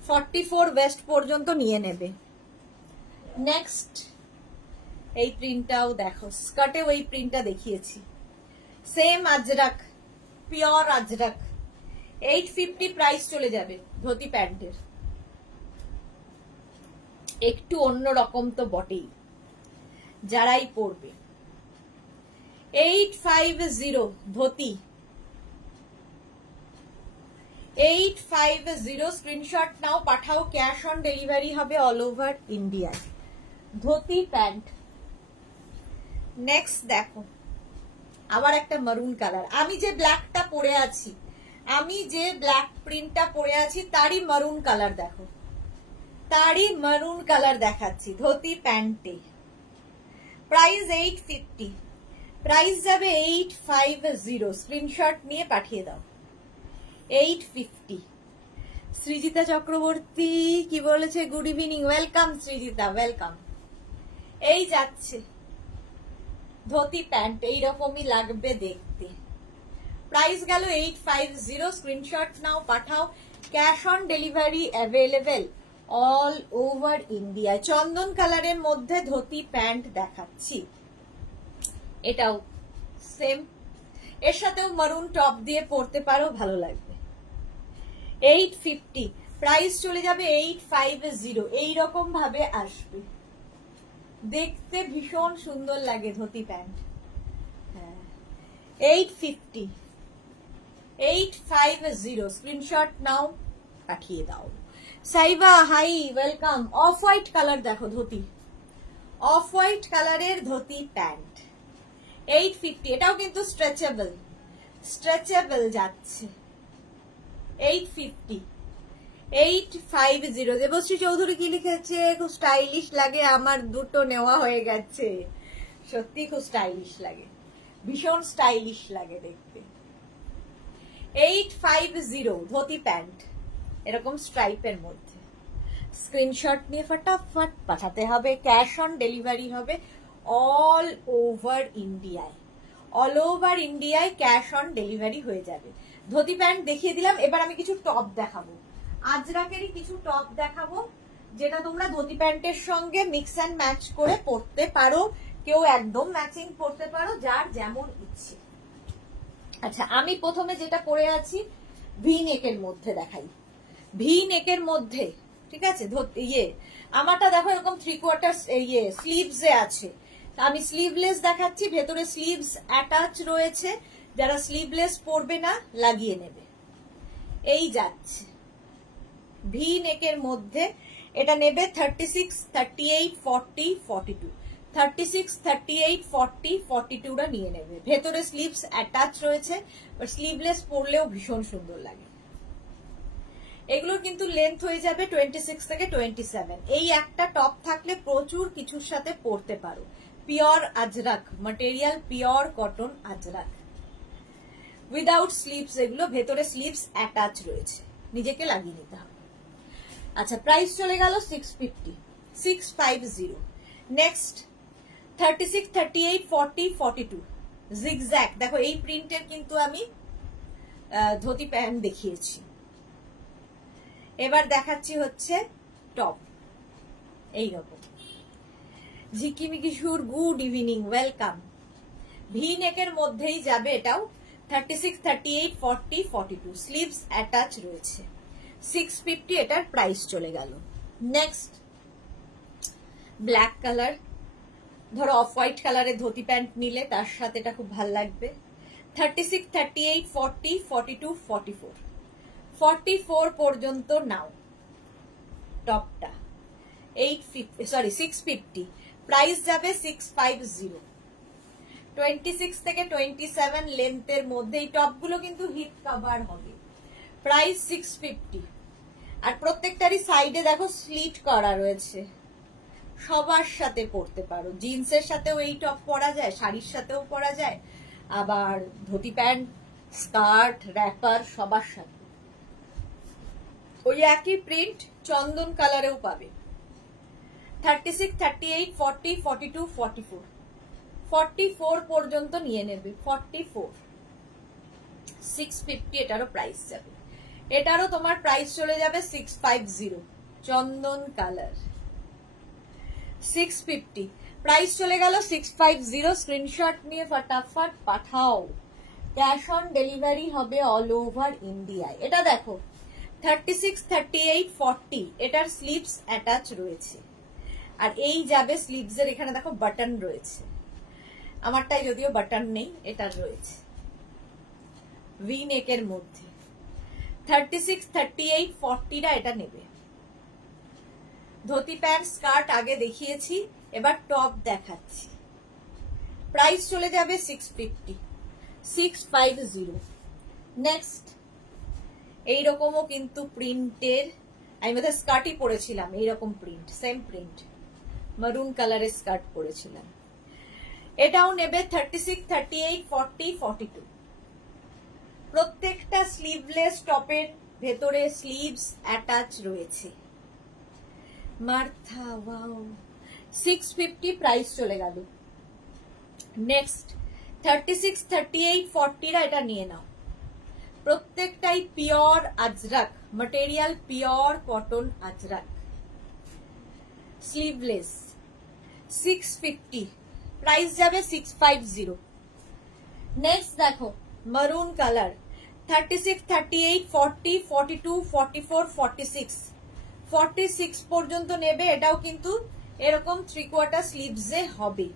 44 ওয়েস্ট পর্যন্ত নিয়ে নেবে। নেক্সট এই প্রিন্টটাও দেখো, স্কার্টে ওই প্রিন্টটা দেখিয়েছি, same Ajrak, pure Ajrak. 850 price চলে যাবে ধুতি প্যান্টের। একটু অন্যরকম তো বটেই, যারাই পরবে। 850 ধুতি 850 স্ক্রিনশট নাও, পাঠাও। ক্যাশ অন ডেলিভারি হবে অল ওভার ইন্ডিয়ায়। ধুতি প্যান্ট। নেক্সট দেখো আবার একটা মারুন কালার, আমি যে ব্ল্যাকটা পরে আছি, আমি যে ব্ল্যাক প্রিন্টটা পরে আছি তারই মারুন কালার দেখো, তারই মারুন কালার দেখাচ্ছি ধুতি প্যান্টে। প্রাইস 850, প্রাইস যাবে 850। স্ক্রিনশট নিয়ে পাঠিয়ে দাও। 850। সৃজিতা চক্রবর্তী কি বলেছে? Good evening, welcome Srijita, welcome. এই যাচ্ছে ধুতি প্যান্ট, এইরকমই লাগবে দেখতে। প্রাইস গেল 850। স্ক্রিনশট নাও, পাঠাও। Cash on delivery available all over India. চন্দন কালারের মধ্যে ধুতি প্যান্ট দেখাচ্ছি, এটাও সেম, এর সাথেও মারুন টপ দিয়ে পরতে পারো, ভালো লাগবে। 850 প্রাইস চলে যাবে 850। এইরকম ভাবে আসবে, দেখতে ভীষণ সুন্দর লাগে ধুতি প্যান্ট। হ্যাঁ 850 850 স্ক্রিনশট নাও, পাঠিয়ে দাও। Saiba hi welcome. Off white colour দেখো ধুতি, অফ হোয়াইট কালারের ধুতি প্যান্ট 850। এটাও কিন্তু স্ট্রেচেবল, স্ট্রেচেবল যাচ্ছে 850 850। দেবশ্রী চৌধুরী কি লিখেছে, খুব স্টাইলিশ লাগে, আমার দুটো নেওয়া হয়ে গেছে। সত্যি খুব স্টাইলিশ লাগে, ভীষণ স্টাইলিশ লাগে দেখতে। 850 ধুতি প্যান্ট এরকম স্ট্রাইপের মধ্যে। স্ক্রিনশট নিয়ে ফটাফট পাঠাতে হবে। ক্যাশ অন ডেলিভারি হবে অল ওভার ইন্ডিয়ায়, অল ওভার ইন্ডিয়ায় ক্যাশ অন ডেলিভারি হয়ে যাবে। ধুতি প্যান্ট দেখিয়ে দিলাম, এবার আমি কিছু টপ দেখাবো। আজরাকেরই কিছু টপ দেখাবো যেটা তোমরা ধুতি প্যান্টের সঙ্গে মিক্স অ্যান্ড ম্যাচ করে পরতে পারো, কেউ একদম ম্যাচিং পরতে পারো, যার যেমন ইচ্ছে। আচ্ছা আমি প্রথমে যেটা পরে আছি ভি নেকের মধ্যে দেখাই, ভি নেকের মধ্যে, ঠিক আছে। আমারটা দেখো এরকম 3/4 স্লিভস এ আছে, আমি স্লিভলেস দেখাচ্ছি, ভেতরে স্লিভস অ্যাটাচ রয়েছে, যারা স্লিভলেস পরবে না লাগিয়ে নেবে। এই যাচ্ছে ভি নেকের মধ্যে, এটা নেবে 36, 38, 40, 42, 36, 38, 40, 42টা নিয়ে নেবে। ভেতরে স্লিভস অ্যাটাচ রয়েছে, স্লিভলেস পরলেও ভীষণ সুন্দর লাগে। এগুলো কিন্তু লেন্থ হয়ে যাবে 26 থেকে 27। এই একটা টপ থাকলে প্রচুর কিছুর সাথে পরতে পারো। Pure Ajrak material, pure cotton Ajrak, without sleeves, এগুলো ভেতরে স্লিভস অ্যাটাচ রয়েছে, নিজেকে লাগিয়ে নিতে হবে। আচ্ছা প্রাইস চলে গেল 650 650। Next 36, 38, 40, 42 zigzag. দেখো এই প্রিন্টের কিন্তু আমি ধুতি প্যান্ট দেখিয়েছি, এবার দেখাচ্ছি হচ্ছে টপ এইরকম। ঝিকিমিকি সুর গুড ইভিনিং, ওয়েলকাম। ভি নেকের মধ্যেই যাবে, এটাও 36, 38, 40, 42 স্লিভস অ্যাটাচ রয়েছে। 650 এটার প্রাইস চলে গেল। নেক্সট ব্ল্যাক কালার, ধরো অফ হোয়াইট কালারের ধুতি প্যান্ট নিলে তার সাথে এটা খুব ভালো লাগবে। 36, 38, 40, 42, 44 44 পর্যন্ত নাও টপটা। 650 প্রাইস যাবে 650। 26 থেকে 27 লেন্থের মধ্যে এই টপগুলো কিন্তু হিপ কভার হবে। প্রাইস 650। আর প্রত্যেকটারই সাইডে দেখো স্লিট করা রয়েছে, সবার সাথে পরতে পারো। জিন্সের সাথেও এই টপ পরা যায়, শাড়ির সাথেও পরা যায়, আবার ধুতি প্যান্ট, স্কার্ট, র্যাপার সবার সাথে। ওই একই প্রিন্ট চন্দন কালারেও পাবে। 36, 38, 40, 42, 44 44 পর্যন্ত নিয়ে নেবে। 44 650 এটারও প্রাইস যাবে। এটারও তোমার প্রাইস চলে যাবে 650। চন্দন কালার 650 প্রাইস চলে গেল 650। স্ক্রিনশট নিয়ে ফটাফট পাঠাও, ক্যাশ অন ডেলিভারি হবে অল ওভার ইন্ডিয়ায়। এটা দেখো 36, 38, 40 এটার স্লিভস অ্যাটাচ রয়েছে, আর এই যাবে স্লিভস এর এখানে দেখো বাটন রয়েছে, আমারটাই যদিও বাটন নেই, এটার রয়েছে। ভি নেকের মধ্যে 36, 38, 40টা এটা নেবে। ধুতি প্যান্ট স্কার্ট আগে দেখিয়েছি, এবার টপ দেখাচ্ছি। প্রাইস চলে যাবে 650 650। নেক্সট এইরকমও কিন্তু প্রিন্টের, আমি বোধহয় স্কার্টই পরেছিলাম, এইরকম প্রিন্ট, সেম প্রিন্ট, মারুন কালারের স্কার্ট পরেছিলাম। এটাও নেবে 36, 38, 40, 42। প্রত্যেকটা স্লিভলেস টপের ভেতরে স্লিভস অ্যাটাচ রয়েছে। মার্থা ওয়াও 650 প্রাইস চলে গেল। নেক্সট 36, 38, 40রা এটা নিয়ে নাও। প্রত্যেকটাই pure Ajrak material, pure cotton Ajrak, sleeveless. 650 price যাবে 650। নেক্সট দেখো মারুন কালার 36, 38, 40, 42, 44, 46 46 পর্যন্ত নেবে। এটাও কিন্তু এরকম 3/4 স্লিভসে হবে,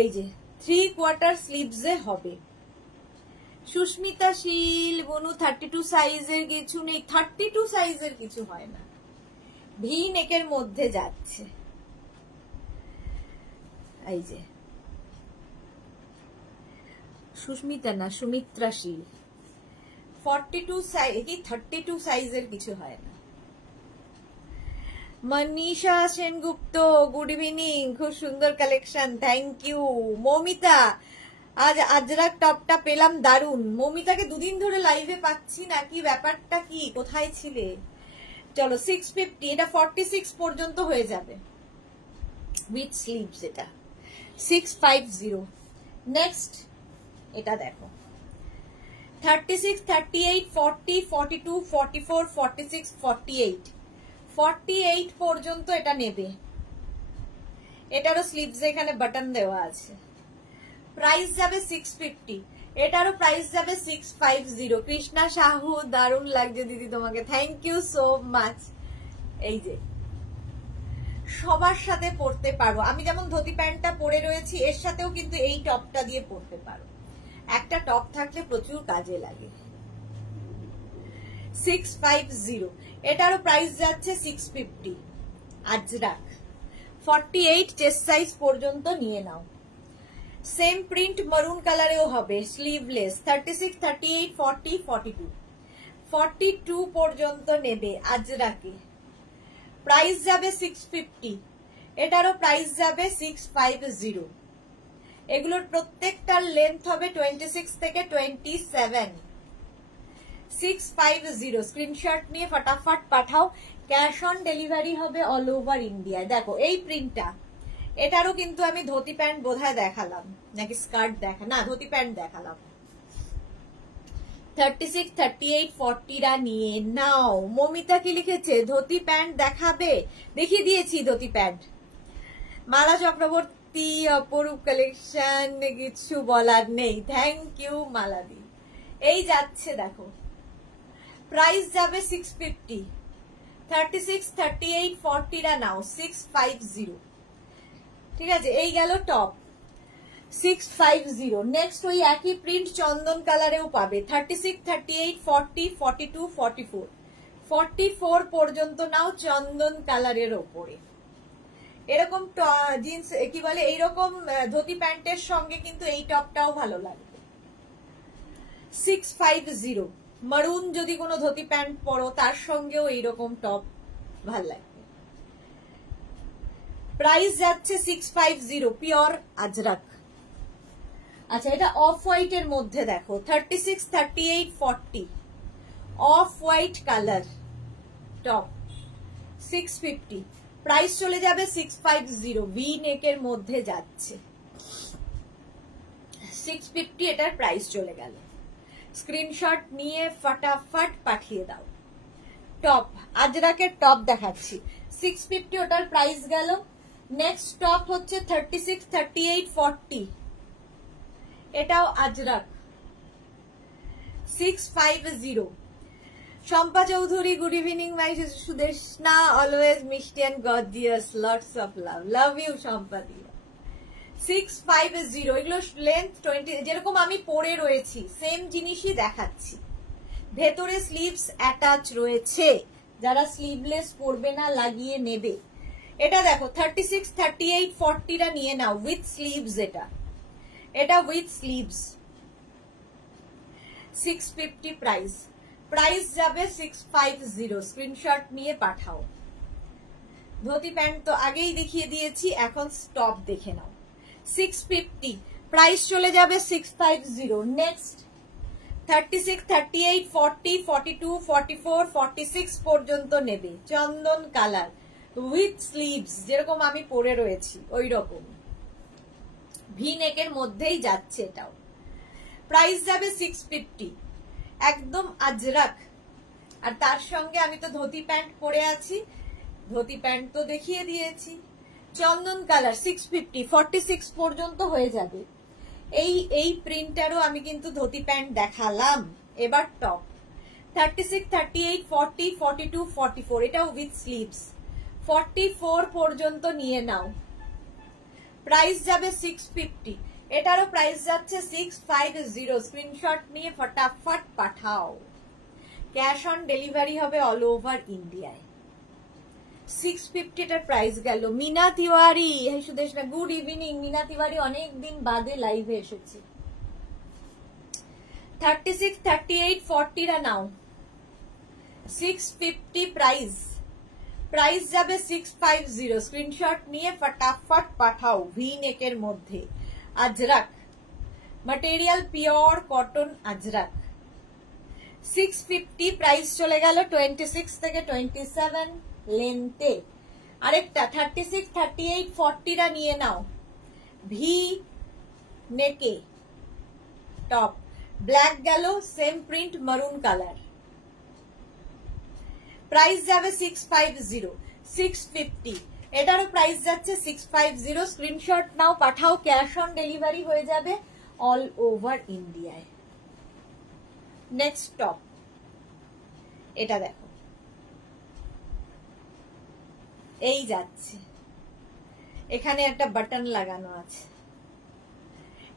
এই যে 3/4 স্লিভসে হবে। সুস্মিতা শীল বনু 32 সাইজের কিছু নেই, 32 সাইজের কিছু হয় না, ভি নেকের মধ্যে যাচ্ছে। এই যে সুস্মিতা না, সুমিত্রা শীল 42 সাইজ কি 32 সাইজের কিছু হয় না। মনীষা সেনগুপ্ত গুড ইভিনিং, খুব সুন্দর কালেকশন, থ্যাংক ইউ। মৌমিতা আজ আজরাক টপটা পেলাম দারুন। মৌমিতাকে দুদিন ধরে লাইভে পাচ্ছি না, কি ব্যাপারটা কি, কোথায় ছিলে? চলো 650, এটা 46 পর্যন্ত হয়ে যাবে উইথ স্লিভস, এটা 650। নেক্সট এটা দেখো 36, 38, 40, 42, 44, 46, 48 48 পর্যন্ত এটা নেবে। এটারও স্লিভস এখানে বাটন দেওয়া আছে। প্রাইস যাবে 650, এটারও প্রাইস যাবে 650। কৃষ্ণা সাহু দারুণ লাগছে দিদি তোমাকে, থ্যাংক ইউ সো মাচ। এই যে সবার সাথে পরতে পারো, আমি যেমন ধুতি প্যান্টটা পরে রয়েছি এর সাথেও কিন্তু এই টপটা দিয়ে পরতে পারো। একটা টপ থাকলে প্রচুর কাজে লাগে। 650, এটারও প্রাইস যাচ্ছে 650। আজরাক 48 চেস্ট সাইজ পর্যন্ত নিয়ে নাও। সেম প্রিন্ট মারুন কালারেও হবে, স্লিভলেস। 36, 38, 40, 42 42 পর্যন্ত নেবে আজরাকে। প্রাইস যাবে 650, এটারও প্রাইস যাবে 650। এগুলোর প্রত্যেকটার লেন্থ হবে 26 থেকে 27। 650 স্ক্রিনশট নিয়ে ফটাফট পাঠাও। ক্যাশ অন ডেলিভারি হবে অল ওভার ইন্ডিয়ায়। দেখো এই প্রিন্টটা, এটারও কিন্তু আমি ধুতি প্যান্ট বোধহয় দেখালাম নাকি স্কার্ট না ধুতি প্যান্ট দেখালাম। 36, 38, 40 নিয়ে নাও। মমিতা কি লিখেছে, ধুতি প্যান্ট দেখাবে? দেখিয়ে দিয়েছি ধুতি প্যান্ট। মালা চক্রবর্তী অপরূপ কালেকশন, কিছু বলার নেই, থ্যাংক ইউ মালাদি। এই যাচ্ছে দেখো, প্রাইস যাবে 650। 36, 38, 40 নাও 650। ঠিক আছে, এই গেল টপ 650। নেক্সট ওই একই প্রিন্ট চন্দন কালারেও পাবে। 36, 38, 40, 42, 44 44 পর্যন্ত নাও চন্দন কালারের ওপরে। এরকম জিন্স কি বলে, এইরকম ধুতি প্যান্টের সঙ্গে কিন্তু এই টপটাও ভালো লাগবে। 650 মারুন যদি কোনো ধুতি প্যান্ট পরো তার সঙ্গেও এইরকম টপ ভাল লাগবে। প্রাইস যাচ্ছে 650, পিওর আজরাক। আচ্ছা, এটা অফ হোয়াইট এর মধ্যে দেখো, 36, 38, 40 of white colour top 650। Price চলে যাবে 650, ভি নেকের মধ্যে যাচ্ছে 650, এটার প্রাইস চলে গেল। স্ক্রিনশট নিয়ে ফটাফট পাঠিয়ে দাও। টপ আজরাকের টপ দেখাচ্ছি 650, ওটার প্রাইস গেল। নেক্সট টপ হচ্ছে 36, 38, 40 এটাও Ajrakh 650। Shampa Chowdhury good evening my Sudeshna, always মিষ্টি and gorgeous, lots of love, love you Shampa দিয়া। 650, এগুলো লেন্থ 20, যেরকম আমি পরে রয়েছি সেম জিনিসই দেখাচ্ছি। ভেতরে স্লিভস অ্যাটাচ রয়েছে, যারা স্লিভলেস পরবে না লাগিয়ে নেবে। এটা দেখো 36, 38, 40 নিয়ে নাও উইথ স্লিভস। এটা উইথ স্লিভস 650 প্রাইস। প্রাইস যাবে 650, স্ক্রিনশট নিয়ে পাঠাও। ধুতি প্যান্ট তো আগেই দেখিয়ে দিয়েছি, এখন টপ দেখে নাও। 650 প্রাইস চলে যাবে 650। নেক্সট 36, 38, 40, 42, 44, 46 পর্যন্ত নেবে, চন্দন কালার উইথ স্লিভস, যেরকম আমি পরে রয়েছি ওই রকম ভি নেকের মধ্যেই যাচ্ছে। এটাও প্রাইস যাবে 650, একদম আজরাক। আর তার সঙ্গে আমি তো ধুতি প্যান্ট পরে আছি, ধুতি প্যান্ট তো দেখিয়ে দিয়েছি। চন্দন কালার 650, 46 পর্যন্ত হয়ে যাবে। এই প্রিন্টারও আমি কিন্তু ধুতি প্যান্ট দেখালাম। এবার টপ 36, 38, 40, 42, 44, এটাও উইথ স্লিভস। 44 পর্যন্ত নিয়ে নাও। প্রাইস যাবে 650, এটারও প্রাইস যাচ্ছে 650। স্ক্রিনশট নিয়ে ফটাফট পাঠাও। ক্যাশ অন ডেলিভারি হবে অল ওভার ইন্ডিয়ায়। 650 এটার প্রাইস গেল। মিনা তিওয়ারি, সুদেশ না, গুড ইভিনিং মিনা তিওয়ারি, অনেকদিন বাদে লাইভে এসেছি। 36, 38, 40 রা নাও। 650 প্রাইস, প্রাইস যাবে 650। স্ক্রিনশট নিয়ে ফটাফট পাঠাও। ভি নেকের মধ্যে Ajrak, material pure cotton Ajrak. 650 price চলে গেল 26 থেকে 27 লেন্থে। আরেকটা 36, 38, 40 রা নিয়ে নাও। ভি নেকে টপ, ব্ল্যাক গেল, সেম প্রিন্ট মারুন কালার। প্রাইস যাবে 650, 650, এটারও প্রাইস যাচ্ছে 650। স্ক্রিনশট নাও, পাঠাও। ক্যাশ অন ডেলিভারি হয়ে যাবে অল ওভার ইন্ডিয়ায়। নেক্সট টপ, এটা দেখো, এই যাচ্ছে, এখানে একটা বাটন লাগানো আছে,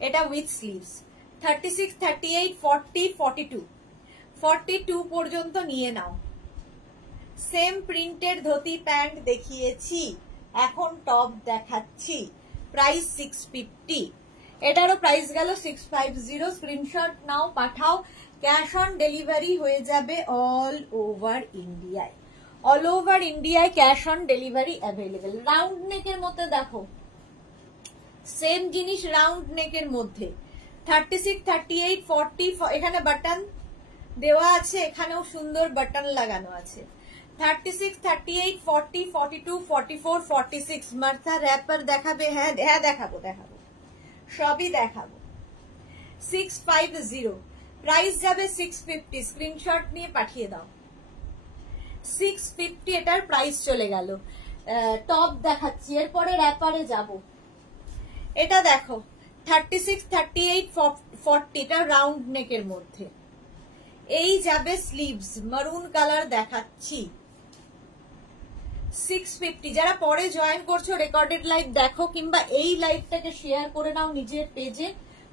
এটা উইথ স্লিভস। 36, 38, 40, 42, 42 পর্যন্ত নিয়ে নাও। সেম প্রিন্টের ধুতি প্যান্ট দেখিয়েছি, এখন টপ দেখাচ্ছি। প্রাইস 650, এটারও প্রাইস গেল 650। স্ক্রিনশট নাও, পাঠাও। ক্যাশ অন ডেলিভারি হয়ে যাবে অল ওভার ইন্ডিয়ায়। অল ওভার ইন্ডিয়ায় cash on delivery available. Round নেকের মধ্যে দেখো, সেম জিনিস রাউন্ড নেকের মধ্যে। 36, 38, 40, এখানে বাটন দেওয়া আছে, এখানেও সুন্দর বাটন লাগানো আছে। 36, 38, 40, 42, 44, 46। মার্থা র্যাপার দেখাবে? হ্যাঁ হ্যাঁ, দেখাবো দেখাবো, সবই দেখাবো। 650, প্রাইস যাবে 650। স্ক্রিনশট নিয়ে পাঠিয়ে দাও। 650 এটার প্রাইস চলে গেল। টপ দেখাচ্ছি, এরপরে র্যাপারে যাব। এটা দেখো 36, 38, 40, এটা রাউন্ড নেকের মধ্যে। এই যাবে স্লিভস, মারুন কালার দেখাচ্ছি। 650। যারা পরে জয়েন করছো, রেকর্ডেড লাইভ দেখো, কিংবা এই লাইভটাকে শেয়ার করে নাও নিজের পেজে,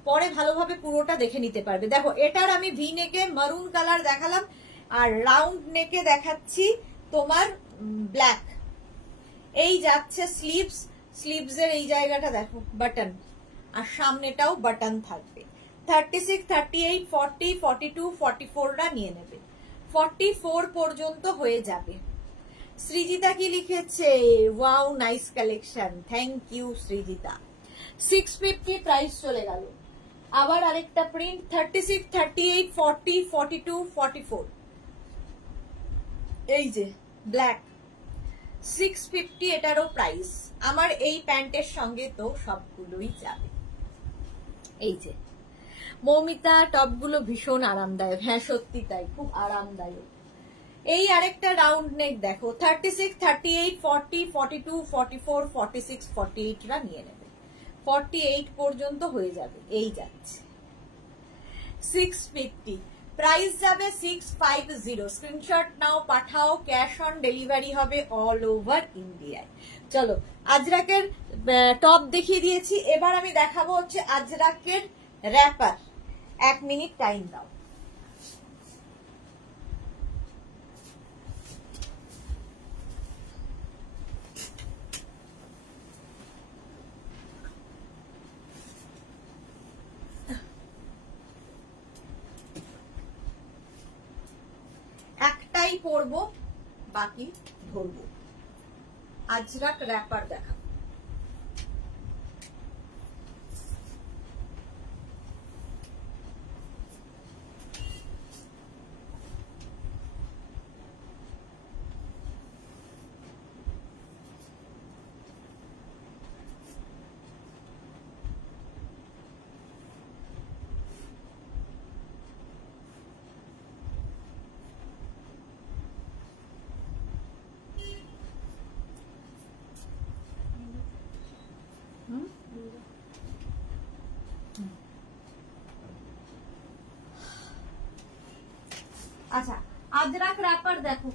পরে ভালোভাবে পুরোটা দেখে নিতে পারবে। দেখো, এটার আমি ভি নেকে মারুন কালার দেখালাম, আর রাউন্ড নেকে দেখাচ্ছি তোমার ব্ল্যাক। এই যাচ্ছে স্লিভস, স্লিভস এর এই জায়গাটা দেখো বাটন, আর সামনেটাও বাটন থাকবে। 36, 38, 40, 42, 44 রা নিয়ে নেবে। 44 পর্যন্ত হয়ে যাবে। সৃজিতা কি লিখেছে? Wow, nice collection, thank you Srijita. 650 price চলে গেল। আবার আরেকটা প্রিন্ট 36, 38, 40, 42, 44, এই যে ব্ল্যাক। 650 এটারও প্রাইস। আমার এই প্যান্টের সঙ্গে তো সবগুলোই যাবে। এই যে মৌমিতা, টপগুলো ভীষণ আরামদায়ক। হ্যাঁ সত্যি তাই, খুব আরামদায়ক। এই আরেকটা রাউন্ড নেক দেখো, 36, 38, 40, 42, 44, 46, 48 রা নিয়ে নেবে। 48 পর্যন্ত হয়ে যাবে। এই যাচ্ছে 650, প্রাইস যাবে 650। স্ক্রিনশট নাও, পাঠাও। ক্যাশ অন ডেলিভারি হবে অল ওভার ইন্ডিয়ায়। চলো, আজরাকের টপ দেখিয়ে দিয়েছি, এবার আমি দেখাবো হচ্ছে আজরাকের র্যাপার। 1 মিনিট টাইম দাও। একটাই পরবো, বাকি ধরবো। আজরাক র্যাপার দেখা। র্যাপার দেখো,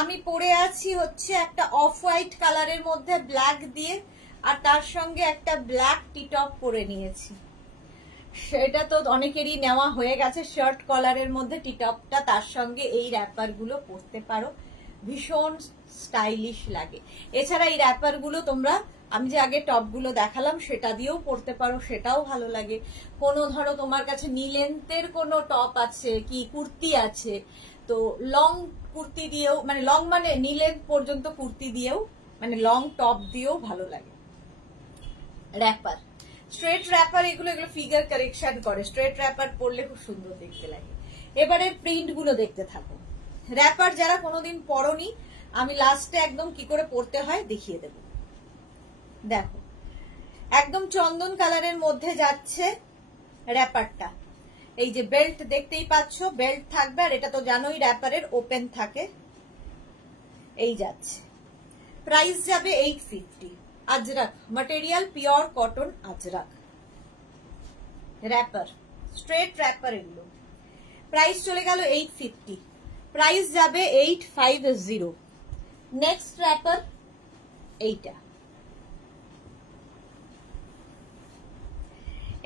আমি পরে আছি হচ্ছে একটা অফ হোয়াইট কালারের মধ্যে ব্ল্যাক দিয়ে, আর তার সঙ্গে একটা ব্ল্যাক টি টপ পরে নিয়েছি। সেটা তো অনেকেরই নেওয়া হয়ে গেছে, শার্ট কলারের মধ্যে টি টপটা, তার সঙ্গে এই র্যাপার গুলো পরতে পারো, ভীষণ স্টাইলিশ লাগে। এছাড়া এই র্যাপার গুলো তোমরা, আমি যে আগে টপ গুলো দেখালাম সেটা দিয়েও পরতে পারো, সেটাও ভালো লাগে। কোনো ধরো তোমার কাছে নি লেন্থের কোনো টপ আছে কি কুর্তি আছে, তো লং কুর্তি দিয়েও, মানে লং মানে নি লেন্থ পর্যন্ত কুর্তি দিয়েও, মানে লং টপ দিয়েও ভালো লাগে। র্যাপার, স্ট্রেট র্যাপার, এগুলো ফিগার কারেকশন করে, স্ট্রেট র্যাপার পরলে খুব সুন্দর দেখতে লাগে। এবারে প্রিন্ট গুলো দেখতে থাকো। র্যাপার যারা কোনোদিন পরনি, আমি লাস্টে একদম কি করে পরতে হয় দেখিয়ে দেব। দেখো, একদম চন্দন কালারের মধ্যে যাচ্ছে র্যাপারটা। এই যে বেল্ট দেখতেই পাচ্ছ, বেল্ট থাকবে, আর এটা তো জানোই র্যাপারের ওপেন থাকে। এই যাচ্ছে, প্রাইস যাবে 850। Ajrak material, pure cotton Ajrak wrapper, straight wrapper এগুলো। প্রাইস চলে গেল 850, প্রাইস যাবে 850। নেক্সট র্যাপার এইটা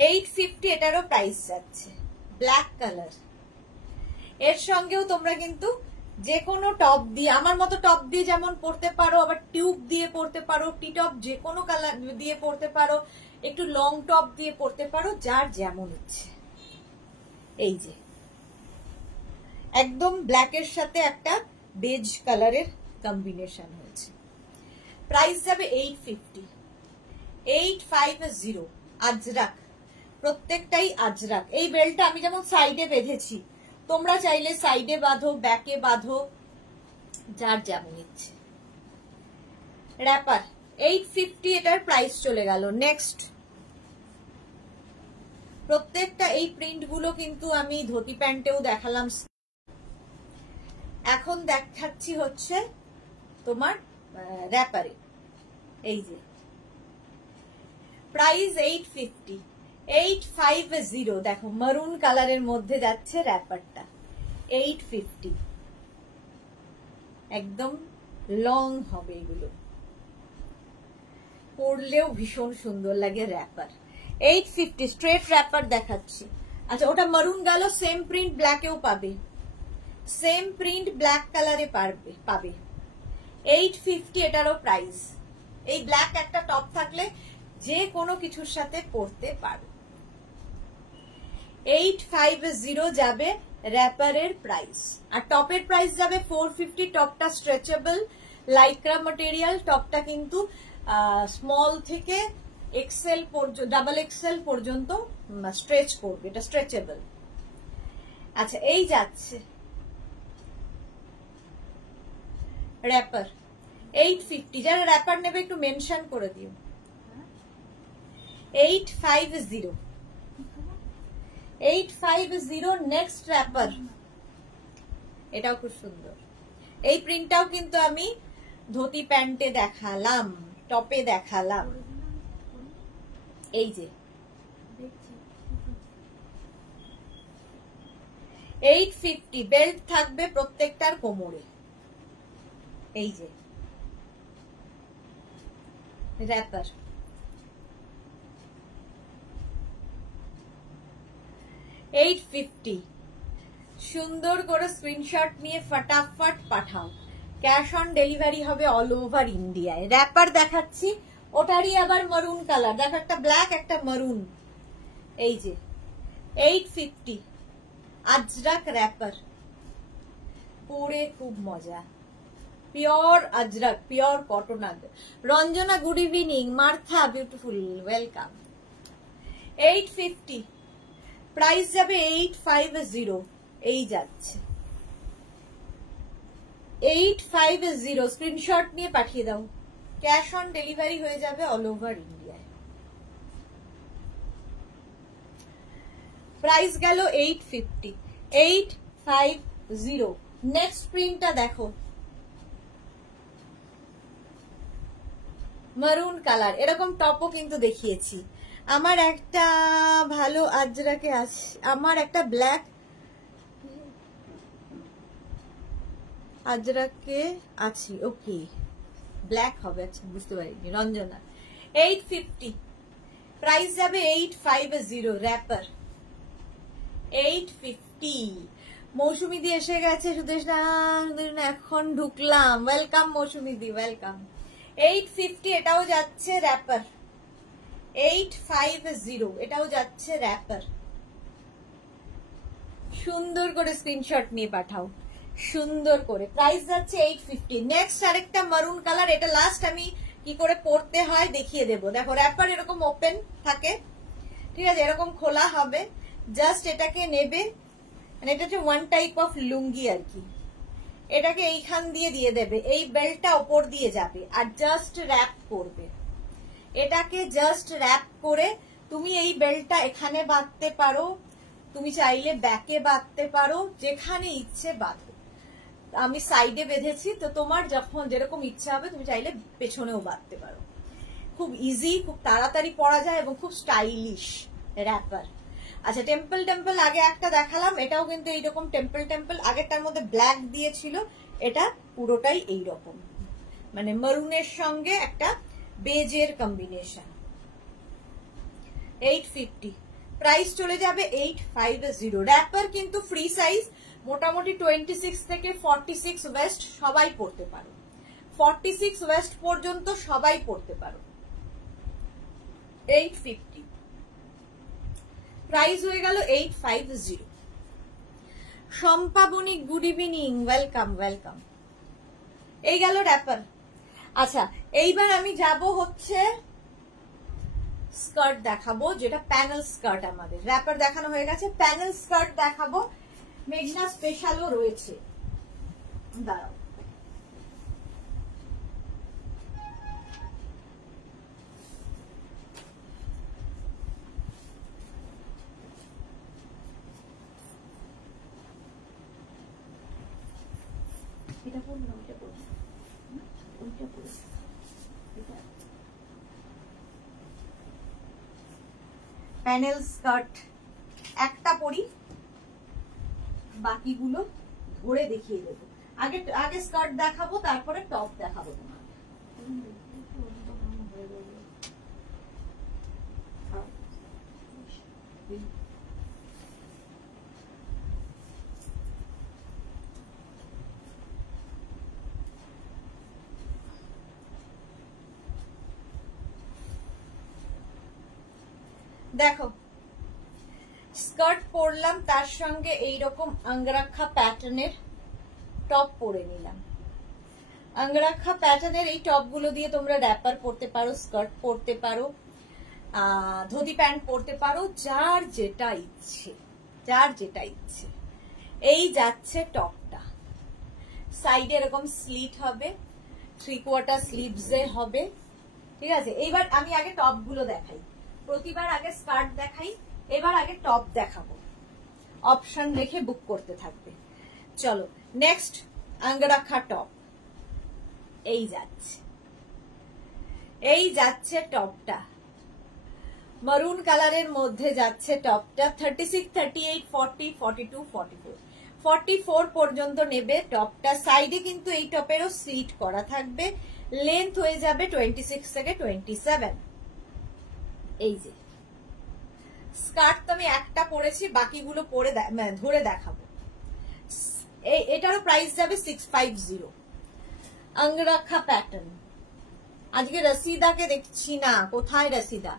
850, এটারও প্রাইস যাচ্ছে, ব্ল্যাক কালার। এর সঙ্গেও তোমরা কিন্তু যে কোনো টপ দিয়ে, আমার মতো টপ দিয়ে যেমন পরতে পারো, আবার টিউব দিয়ে পরতে পারো, টি টপ যে কোনো কালার দিয়ে পরতে পারো, একটু লং টপ দিয়ে পরতে পারো, যার যেমন ইচ্ছে। এই যে একদম ব্ল্যাকের সাথে একটা বেজ কালারের কম্বিনেশন হয়েছে। প্রাইস যাবে 850, 850। আজরাক, প্রত্যেকটাই আজরাক। এই বেল্টটা আমি যেমন সাইডে বেঁধেছি, তোমরা চাইলে সাইডে বাঁধো, ব্যাকে বাঁধো, যার যেমন ইচ্ছে। র্যাপার 850, এটার প্রাইস চলে গেল। নেক্সট, প্রত্যেকটা এই প্রিন্ট গুলো কিন্তু আমি ধুতি প্যান্টেও দেখালাম, এখন দেখাচ্ছি হচ্ছে তোমার র্যাপারে। এই যে প্রাইস 850, 850। দেখো মারুন কালারের মধ্যে যাচ্ছে র্যাপারটা, 850। একদম লং হবে এগুলো, পরলেও ভীষণ সুন্দর লাগে র্যাপার। 850 স্ট্রেট র্যাপার দেখাচ্ছি। আচ্ছা, ওটা মারুন গেল, সেম প্রিন্ট ব্ল্যাকেও পাবে, সেম প্রিন্ট ব্ল্যাক কালারে পাবে। 850 এটারও প্রাইস। এই ব্ল্যাক একটা টপ থাকলে যে কোনো কিছুর সাথে পরতে পারো। 850 যাবে র্যাপারের প্রাইস, আর টপের প্রাইস যাবে 450। টপটা স্ট্রেচেবল লাইক্রা ম্যাটেরিয়াল, টপটা কিন্তু স্মল থেকে এক্সেল পর্যন্ত, ডাবল এক্সেল পর্যন্ত স্ট্রেচ করবে, এটা স্ট্রেচেবল। আচ্ছা, এই যাচ্ছে র্যাপার 850। যারা র্যাপার নেবে একটু মেনশন করে দিও। 850, 850। নেক্সট র্যাপার, এটাও খুব সুন্দর। এই প্রিন্টটাও কিন্তু আমি ধুতি প্যান্টে দেখালাম, টপে দেখালাম। এই যে 850, বেল্ট থাকবে প্রত্যেকটার কোমরে। এই যে র্যাপার, 850। সুন্দর করে স্ক্রিনশট নিয়ে ফটাফট পাঠাও, ক্যাশ অন ডেলিভারি হবে অল ওভার ইন্ডিয়ায়। র্যাপার দেখাচ্ছি, ওটারই আবার মারুন কালার, দেখো একটা ব্ল্যাক একটা মারুন। এই যে 850 আজরাক র্যাপার, পরে খুব মজা, pure Ajrak, pure cotton. Ranjana good evening, Martha beautiful, welcome. 850, price যাবে 850। এই যাচ্ছে 850, স্ক্রিনশট নিয়ে পাঠিয়ে দাও, ক্যাশ অন ডেলিভারি হয়ে যাবে অল ওভার ইন্ডিয়ায়। প্রাইস গেল 850, 850। নেক্সট প্রিন্টটা দেখো, মারুন কালার। এরকম টপও কিন্তু দেখিয়েছি। আমার একটা ভালো আজরাকে আছে, আমার একটা ব্ল্যাক আজরাকে আছি, ওকে ব্ল্যাক হবে, আচ্ছা বুঝতে পারিনি। রঞ্জনা 850, প্রাইস যাবে 850, র্যাপার 850। মৌসুমি দি এসে গেছে, সুদেশ না এখন ঢুকলাম, ওয়েলকাম মৌসুমি দি, ওয়েলকাম। 850 এটাও যাচ্ছে র্যাপার, 850 এটাও যাচ্ছে র্যাপার। সুন্দর করে স্ক্রিনশট নিয়ে পাঠাও, সুন্দর করে। প্রাইস যাচ্ছে 850। নেক্সট আরেকটা মারুন কালার, এটা লাস্ট আমি কি করে পরতে হয় দেখিয়ে দেবো। দেখো র্যাপার এরকম ওপেন থাকে, ঠিক আছে, এরকম খোলা হবে, জাস্ট এটাকে নেবে, মানে এটা হচ্ছে ওয়ান টাইপ অফ লুঙ্গি আর কি। এটাকে এইখান দিয়ে দিয়ে দেবে, এই বেল্টটা ওপর দিয়ে যাবে, আর জাস্ট র্যাপ করবে। এটাকে জাস্ট র্যাপ করে তুমি এই বেল্টটা এখানে বাঁধতে পারো, তুমি চাইলে ব্যাকে বাঁধতে পারো, যেখানে ইচ্ছে বাঁধো। আমি সাইডে বেঁধেছি, তো তোমার যখন যেরকম ইচ্ছা হবে তুমি চাইলে পেছনেও বাঁধতে পারো। খুব ইজি, খুব তাড়াতাড়ি পরা যায় এবং খুব স্টাইলিশ র্যাপার। আচ্ছা, টেম্পল টেম্পল আগে একটা দেখালাম, এটাও কিন্তু এইরকম টেম্পল টেম্পল। আগেরটার মধ্যে ব্ল্যাক দিয়েছিল, এটা পুরোটাই এইরকম, মানে মারুনের সঙ্গে একটা বেজের কম্বিনেশন। 850, প্রাইস চলে যাবে 850। র্যাপার কিন্তু ফ্রি সাইজ, মোটামুটি 26 থেকে 46 ওয়েস্ট সবাই পড়তে পারো, 46 ওয়েস্ট পর্যন্ত সবাই পড়তে পারো। 850, প্রাইস হয়ে গেল 850। শম্পা বণিক গুড ইভিনিং, ওয়েলকাম ওয়েলকাম। এই গেল র্যাপার। আচ্ছা, এইবার আমি যাব হচ্ছে স্কার্ট দেখাবো, যেটা প্যানেল স্কার্ট। আমাদের র্যাপার দেখানো হয়ে গেছে, প্যানেল স্কার্ট দেখাবো। মেঘনা স্পেশালও রয়েছে, দাঁড়াও। এটা পড়ুন না, ওইটা পড়ুন, ওইটা পড়ুন, প্যানেল স্কার্ট একটা পরি, বাকিগুলো ধরে দেখিয়ে দেবো। আগে স্কার্ট দেখাবো, তারপরে টপ দেখাবো তোমার। দেখো, স্কার্ট পরলাম, তার সঙ্গে এইরকম অঙ্গরাক্ষা প্যাটার্নের টপ পরে নিলাম। অঙ্গরাক্ষা প্যাটার্নের এই টপগুলো দিয়ে তোমরা র্যাপার পরতে পারো, স্কার্ট পরতে পারো, ধুতি প্যান্ট পরতে পারো, যার যেটা ইচ্ছে, যার যেটা ইচ্ছে। এই যাচ্ছে টপটা, সাইডে এরকম স্লিট হবে, 3/4 স্লিভসে হবে, ঠিক আছে। এইবার আমি আগে টপগুলো দেখাই, প্রতিবার আগে স্কার্ট দেখাই, এবার আগে টপ দেখাবো। অপশন রেখে বুক করতে থাকবে। চলো, নেক্সট অঙ্গরাক্ষা টপ। এই যাচ্ছে, এই যাচ্ছে টপটা, মারুন কালারের মধ্যে যাচ্ছে টপটা। 36, 38, 40, 42, 44, 44 পর্যন্ত নেবে টপটা। সাইডে কিন্তু এই টপেরও স্লিট করা থাকবে, লেন্থ হয়ে যাবে 26 থেকে 27। এই যে স্কার্ট তো আমি একটা পরেছি, বাকিগুলো পরে ধরে দেখাবো। এটারও প্রাইস যাবে 650। অঙ্গরাক্ষা প্যাটার্ন। আজকে রসিদাকে দেখছি না, কোথায় Rashida?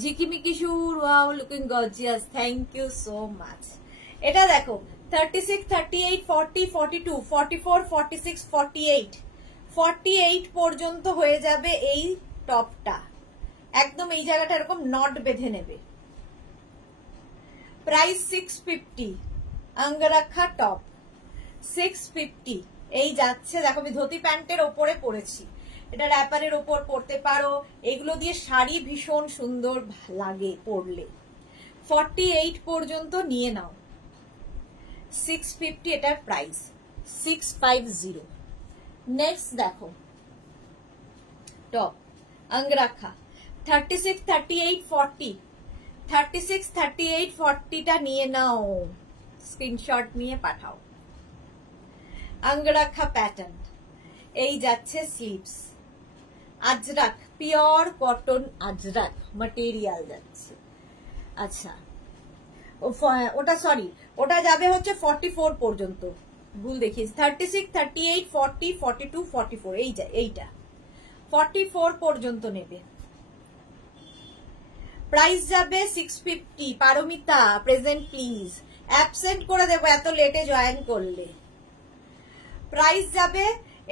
Jhikimiki Sur, wow looking gorgeous, thank you so much. এটা দেখো 36, 38, 40, 42, 44, 46, 48, 48 পর্যন্ত হয়ে যাবে এই টপটা। একদম এই জায়গাটা এরকম নট বেঁধে নেবে। প্রাইস 650। অঙ্গরাক্ষা টপ 650 এই যাচ্ছে। দেখো, আমি ধুতি প্যান্টের ওপরে পরেছি, এটা র্যাপারের ওপর পরতে পারো। এগুলো দিয়ে শাড়ি ভীষণ সুন্দর লাগে পরলে। 48 পর্যন্ত নিয়ে নাও। 650 এটার প্রাইস, 650। নেক্সট দেখো টপ অঙ্গরাক্ষা 36, 38, 40, 36, 38, 40টা নিয়ে নাও, স্ক্রিনশট নিয়ে পাঠাও। আঙ্গরাখা প্যাটার্ন, এই যাচ্ছে sleeves, Ajrak pure cotton Ajrak material যাচ্ছে। আচ্ছা ওটা সরি ওটা যাবে হচ্ছে 44 পর্যন্ত, ভুল দেখিয়েছি, 36, 38, 40, 42, 44 এইটা 44 পর্যন্ত নেবে। প্রাইস যাবে 650। পারমিতা প্রেজেন্ট প্লিজ, অ্যাবসেন্ট করে দেবো এত লেটে জয়েন করলে। প্রাইস যাবে,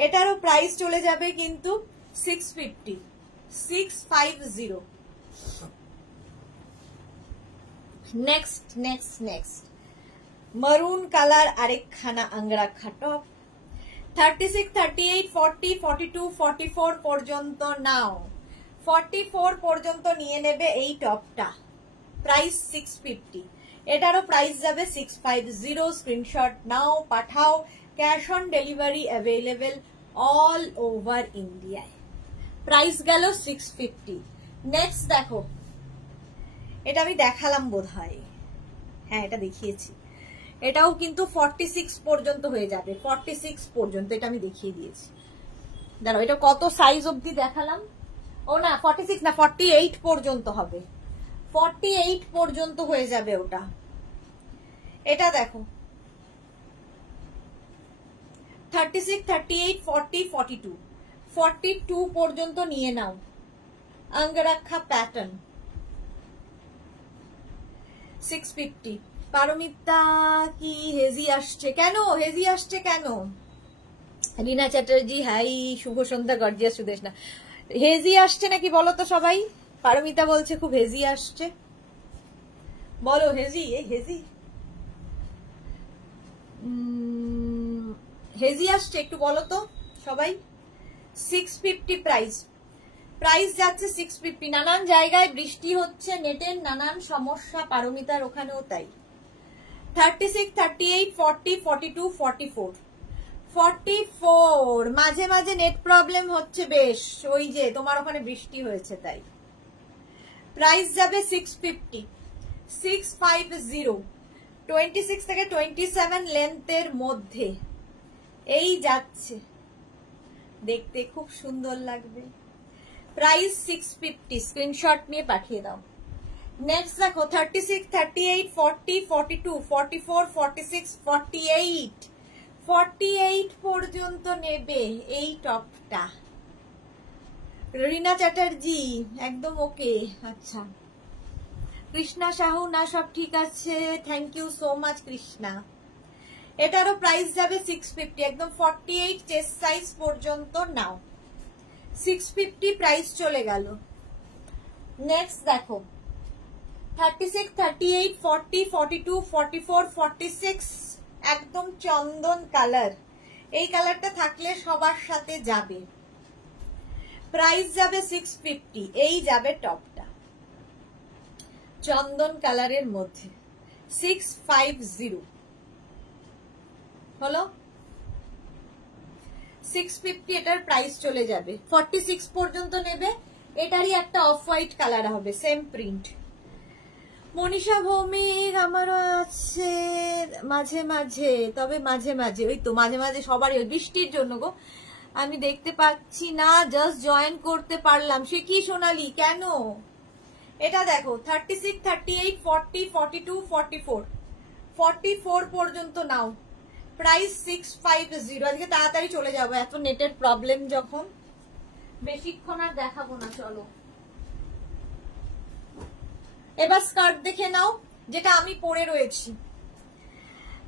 এটারও প্রাইস চলে যাবে কিন্তু 650, 650। Next next next maroon colour আরেকখানা আঙ্গরাখা টপ, 36, 38, 40, 42, 44 পর্যন্ত নাও, 44 পর্যন্ত নিয়ে নেবে এই টপটা। প্রাইস 650, এটারও প্রাইস যাবে 650। স্ক্রিনশট নাও, পাঠাও, cash on delivery available all over ইন্ডিয়ায়। প্রাইস গেল 650। নেক্সট দেখো, এটা আমি দেখালাম বোধহয়, হ্যাঁ এটা দেখিয়েছি, এটাও কিন্তু 46 পর্যন্ত হয়ে যাবে, 46 পর্যন্ত এটা আমি দেখিয়ে দিয়েছি। দাঁড়াও, এটা কত সাইজ অবধি দেখালাম? ও না 46 না 48 পর্যন্ত হবে, 48 পর্যন্ত হয়ে যাবে ওটা। এটা দেখো 36, 38, 40, 42, 42 পর্যন্ত নিয়ে নাও। আঙ্গরাখা প্যাটার্ন 650। পারমিতা কি হেজি আসছে কেন? হেজি আসছে কেন? রিনা চ্যাটার্জি হাই, শুভ সন্ধ্যা গর্জিয়াস সুদেশ না, হেজি আসছে নাকি বলো তো সবাই? পারমিতা বলছে খুব হেজি আসছে, বলো হেজি, এই হেজি হেজি আসছে একটু বলো তো সবাই। 650 প্রাইস, প্রাইস যাচ্ছে 650। নানান জায়গায় বৃষ্টি হচ্ছে, নেটের নানান সমস্যা, পারমিতার ওখানেও তাই। 36, 38, 40, 42, 44, 44 মাঝে মাঝে নেট প্রবলেম হচ্ছে বেশ, ওই যে তোমার ওখানে বৃষ্টি হয়েছে তাই। প্রাইস যাবে 650, 650। 26 থেকে 27 লেন্থের মধ্যে এই যাচ্ছে, দেখতে খুব সুন্দর লাগবে। প্রাইস 650, স্ক্রিনশট নিয়ে পাঠিয়ে দাও। নেক্সট দেখো 36, 38, 40, 42, 44, 46, 48, 48 পর্যন্ত নেবে এই টপটা। রিনা চ্যাটার্জি একদম ওকে। আচ্ছা কৃষ্ণা সাহু, না সব ঠিক আছে, thank you so much Krishna. এটারও প্রাইস যাবে 650, একদম 48 চেস্ট সাইজ পর্যন্ত নাও, 650 প্রাইস চলে গেল। নেক্সট দেখো 36, 38, 40, 42, 44, 46 একদম চন্দন কালার, এই কালারটা থাকলে সবার সাথে যাবে। প্রাইস যাবে 650, এই যাবে টপটা চন্দন কালারের মধ্যে, 650 হলো। 650 এটার প্রাইস চলে যাবে, 46 পর্যন্ত নেবে। এটারই একটা অফ হোয়াইট কালার হবে, সেম প্রিন্ট। মনীষা ভৌমিক আমারও আছে মাঝে মাঝে, তবে মাঝে মাঝে ওই তো মাঝে মাঝে সবারই বৃষ্টির জন্য গো আমি দেখতে পাচ্ছি না, জাস্ট জয়েন করতে পারলাম। সে কি সোনালি কেন? এটা দেখো 36, 38, 40, 42, 44, 44 পর্যন্ত নাও। প্রাইস 650। আজকে তাড়াতাড়ি চলে যাবো, এত নেটের প্রবলেম যখন, বেশিক্ষণ আর দেখাবো না। চলো এবার স্কার্ট দেখে নাও, যেটা আমি পরে রয়েছি।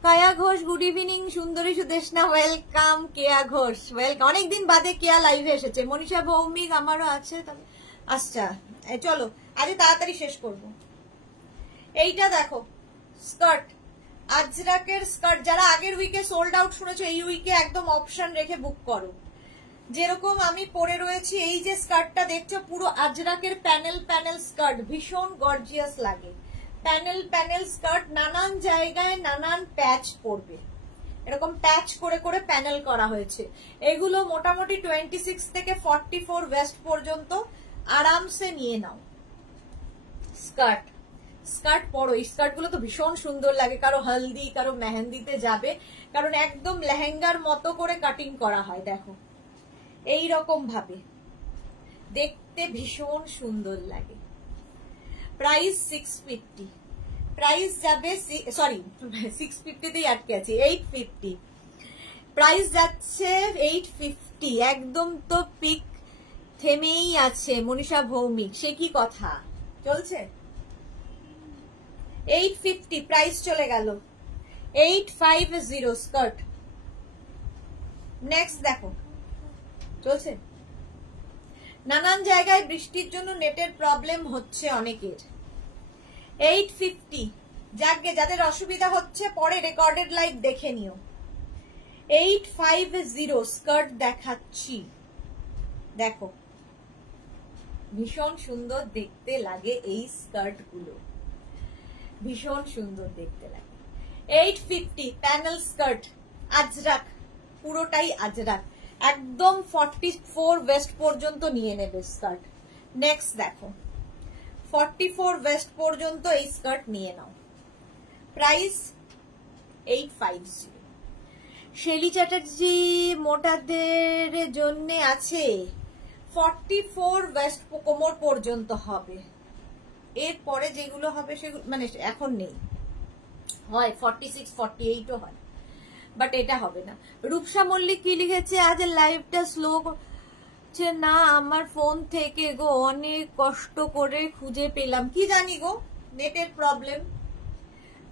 কায়া ঘোষ গুড ইভিনিং, সুন্দরী সুদেশনা ওয়েলকাম। কেয়া ঘোষ ওয়েলকাম, অনেকদিন বাদে কেয়া লাইভে এসেছে। মনীষা ভৌমিক আমারও আছে। আচ্ছা চলো আজ তাড়াতাড়ি শেষ করব। এইটা দেখো স্কার্ট, আজরাকের স্কার্ট, যারা আগের উইকে সোল্ড আউট শুনেছো, এই উইকে একদম অপশন রেখে বুক করো। যেরকম আমি পরে রয়েছি, এই যে স্কার্টটা দেখছো পুরো আজরাকের প্যানেল প্যানেল স্কার্ট, ভীষণ গর্জিয়াস লাগে। প্যানেল প্যানেল স্কার্ট, নানান জায়গায় নানান প্যাচ পড়বে, এরকম প্যাচ করে করে প্যানেল করা হয়েছে। এগুলো মোটামুটি 26 থেকে 44 ওয়েস্ট পর্যন্ত আরামসে নিয়ে নাও। স্কার্ট স্কার্ট পরো, এই স্কার্ট গুলো তো ভীষণ সুন্দর লাগে, কারো হলদি কারো মেহেন্দিতে যাবে, কারণ একদম লেহেঙ্গার মতো করে কাটিং করা হয়। দেখো এই রকম ভাবে দেখতে ভীষণ সুন্দর লাগে। প্রাইস 650, প্রাইস যাবে সরি 650তেই আটকে আছে, 850 প্রাইস যাচ্ছে, 850 একদম তো পিক থেমেই আছে। মনীষা ভৌমিক, সে কি কথা চলছে? 850 প্রাইস চলে গেল, 850 স্কার্ট। নেক্সট দেখো চলছে। নানান জায়গায় বৃষ্টির জন্য নেটের প্রবলেম হচ্ছে অনেকের। 850 যাকে যাদের অসুবিধা হচ্ছে পরে রেকর্ডেড লাইভ দেখে নিও। 850 স্কার্ট দেখাচ্ছি, দেখো ভীষণ সুন্দর দেখতে লাগে এই স্কার্ট গুলো, ভীষণ সুন্দর দেখতে লাগে। 850 প্যানেল স্কার্ট, আজরাক, পুরোটাই আজরাক, একদম 44 ওয়েস্ট পর্যন্ত নিয়ে নেবে স্কার্ট। নেক্সট দেখো 44 ওয়েস্ট পর্যন্ত এই স্কার্ট নিয়ে নাও। প্রাইস 850। শেলি চ্যাটার্জি মোটাদের জন্য আছে, 44 ওয়েস্ট কোমর পর্যন্ত হবে, এরপরে যেগুলো হবে সেগুলো মানে এখন নেই, হয় 46 48ও হয়, বাট এটা হবে না। রূপসা মল্লিক কি লিখেছে, আজ লাইভটা স্লো না আমার ফোন থেকে গো, অনেক কষ্ট করে খুঁজে পেলাম, কি জানি গো নেটের প্রবলেম।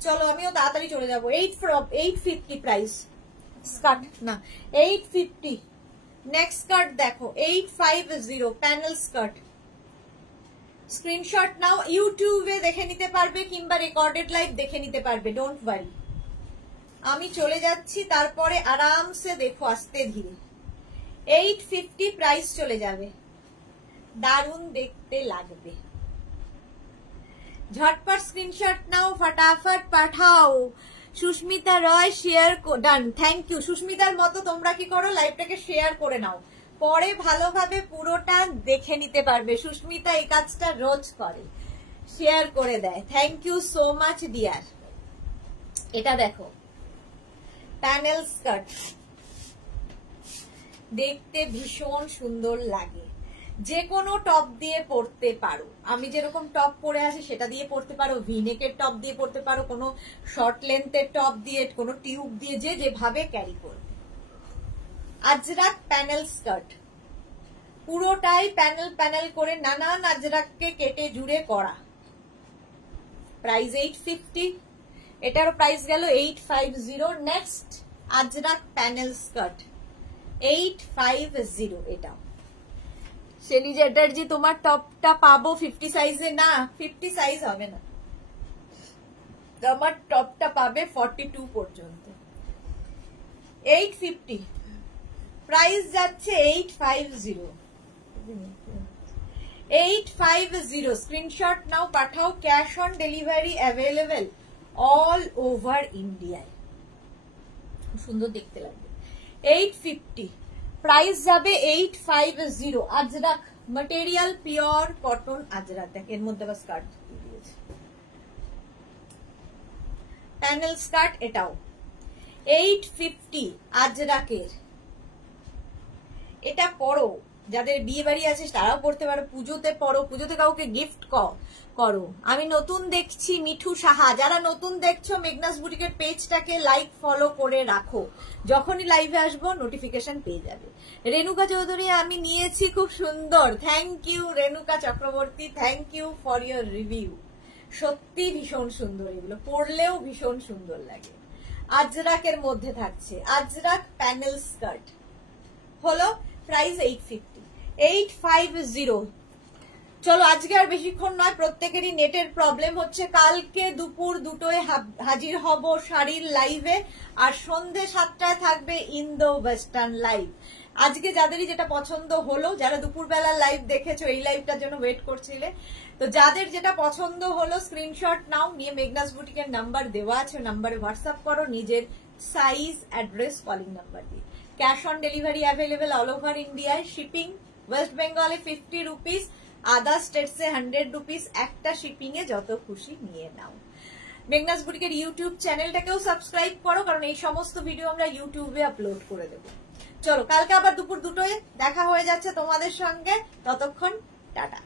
চলো আমিও তাড়াতাড়ি চলে যাবো। 850 প্রাইস স্কার্ট না, 850। নেক্সট স্কার্ট দেখো 850 প্যানেল স্কার্ট। স্ক্রিনশট নাও, ইউটিউবে দেখে নিতে পারবে কিংবা রেকর্ডেড লাইভ দেখে নিতে পারবে, ডোন্ট ওয়ারি। আমি চলে যাচ্ছি, তারপরে আরামসে দেখো আস্তে ধীরে। 850 প্রাইস চলে যাবে, দারুণ দেখতে লাগবে। ঝটপট স্ক্রিনশট নাও, ফটাফট পাঠাও। সুস্মিতা রয় শেয়ার ডান, থ্যাংক ইউ। সুস্মিতার মতো তোমরা কি করো, লাইভটাকে শেয়ার করে নাও, পরে ভালোভাবে পুরোটা দেখে নিতে পারবে। সুস্মিতা এই কাজটা রোজ করে, শেয়ার করে দেয়। Thank you so much dear. এটা দেখো প্যানেল স্কার্ট, দেখতে ভীষণ সুন্দর লাগে, যে কোনো টপ দিয়ে পরতে পারো। আমি যেরকম টপ পরে আছি সেটা দিয়ে পরতে পারো, ভিনেকের টপ দিয়ে পরতে পারো, কোনো শর্ট লেন্থের টপ দিয়ে, কোনো টিউব দিয়ে, যে যেভাবে ক্যারি করবে। আজরাক প্যানেল স্কার্ট, পুরোটাই প্যানেল প্যানেল করে নানান আজরাককে কেটে জুড়ে করা। প্রাইস 850, এটারও প্রাইস গেল 850। নেক্সট আজরাক প্যানেল স্কার্ট 850, এটাও। শেলি চ্যাটার্জি তোমার টপটা পাবো 50 সাইজে? না 50 সাইজ হবে না, তোমার টপটা পাবে 42 পর্যন্ত। 850 প্রাইস যাচ্ছে, 850। 850 স্ক্রিনশট নাও, পাঠাও। Cash on delivery available all over ইন্ডিয়ায়, খুব সুন্দর দেখতে লাগবে। 850 প্রাইস যাবে, 850। Ajrak material pure cotton Ajrak, দেখ এর মধ্যে আবার স্কার্ট দিয়েছে, প্যানেল স্কার্ট, এটাও 850 আজরাকের। এটা পরো, যাদের বিয়ে বাড়ি আছে তারাও পড়তে পারো, পুজোতে পরো, পুজোতে কাউকে গিফট করো। আমি নতুন দেখছি মিঠু সাহা, যারা নতুন দেখছো মেঘনাস বুটিকের পেজটাকে লাইক ফলো করে রাখো, যখনই লাইভে আসবো নোটিফিকেশন পেয়ে যাবে। রেণুকা চৌধুরী আমি নিয়েছি, খুব সুন্দর, thank you Renuka Chakraborty, thank you for your review. সত্যি ভীষণ সুন্দর, এগুলো পরলেও ভীষণ সুন্দর লাগে। আজরাকের মধ্যে থাকছে, আজরাক প্যানেল স্কার্ট হলো, প্রাইস 850। চলো আজকে আর বেশিক্ষণ নয়, প্রত্যেকেরই নেটের প্রবলেম হচ্ছে। কালকে দুপুর 2টোয় হাজির হব শাড়ির লাইভে, আর সন্ধে 7টায় থাকবে ইন্দো ওয়েস্টার্ন লাইভ। আজকে যাদেরই যেটা পছন্দ হলো, যারা দুপুরবেলা লাইভ দেখেছো, এই লাইভটার জন্য ওয়েট করছিলে, তো যাদের যেটা পছন্দ হলো স্ক্রিনশট নাও, নিয়ে মেঘনাস বুটিকের নাম্বার দেওয়া আছে, নাম্বারে হোয়াটসঅ্যাপ করো নিজের সাইজ, অ্যাড্রেস, কলিং নাম্বার দিয়ে। Cash on delivery available all over ইন্ডিয়ায়। শিপিং ওয়েস্ট বেঙ্গলে 50 রুপিস, আদার স্টেটসে 100 রুপিস, একটা শিপিং এ যত খুশি নিয়ে নাও। মেঘনাস বুটিকের ইউটিউব চ্যানেলটাকেও সাবস্ক্রাইব করো, কারণ এই সমস্ত ভিডিও আমরা ইউটিউবে আপলোড করে দেবো। চলো, কালকে আবার দুপুর 2টোয় দেখা হয়ে যাচ্ছে তোমাদের সঙ্গে, ততক্ষণ টাটা।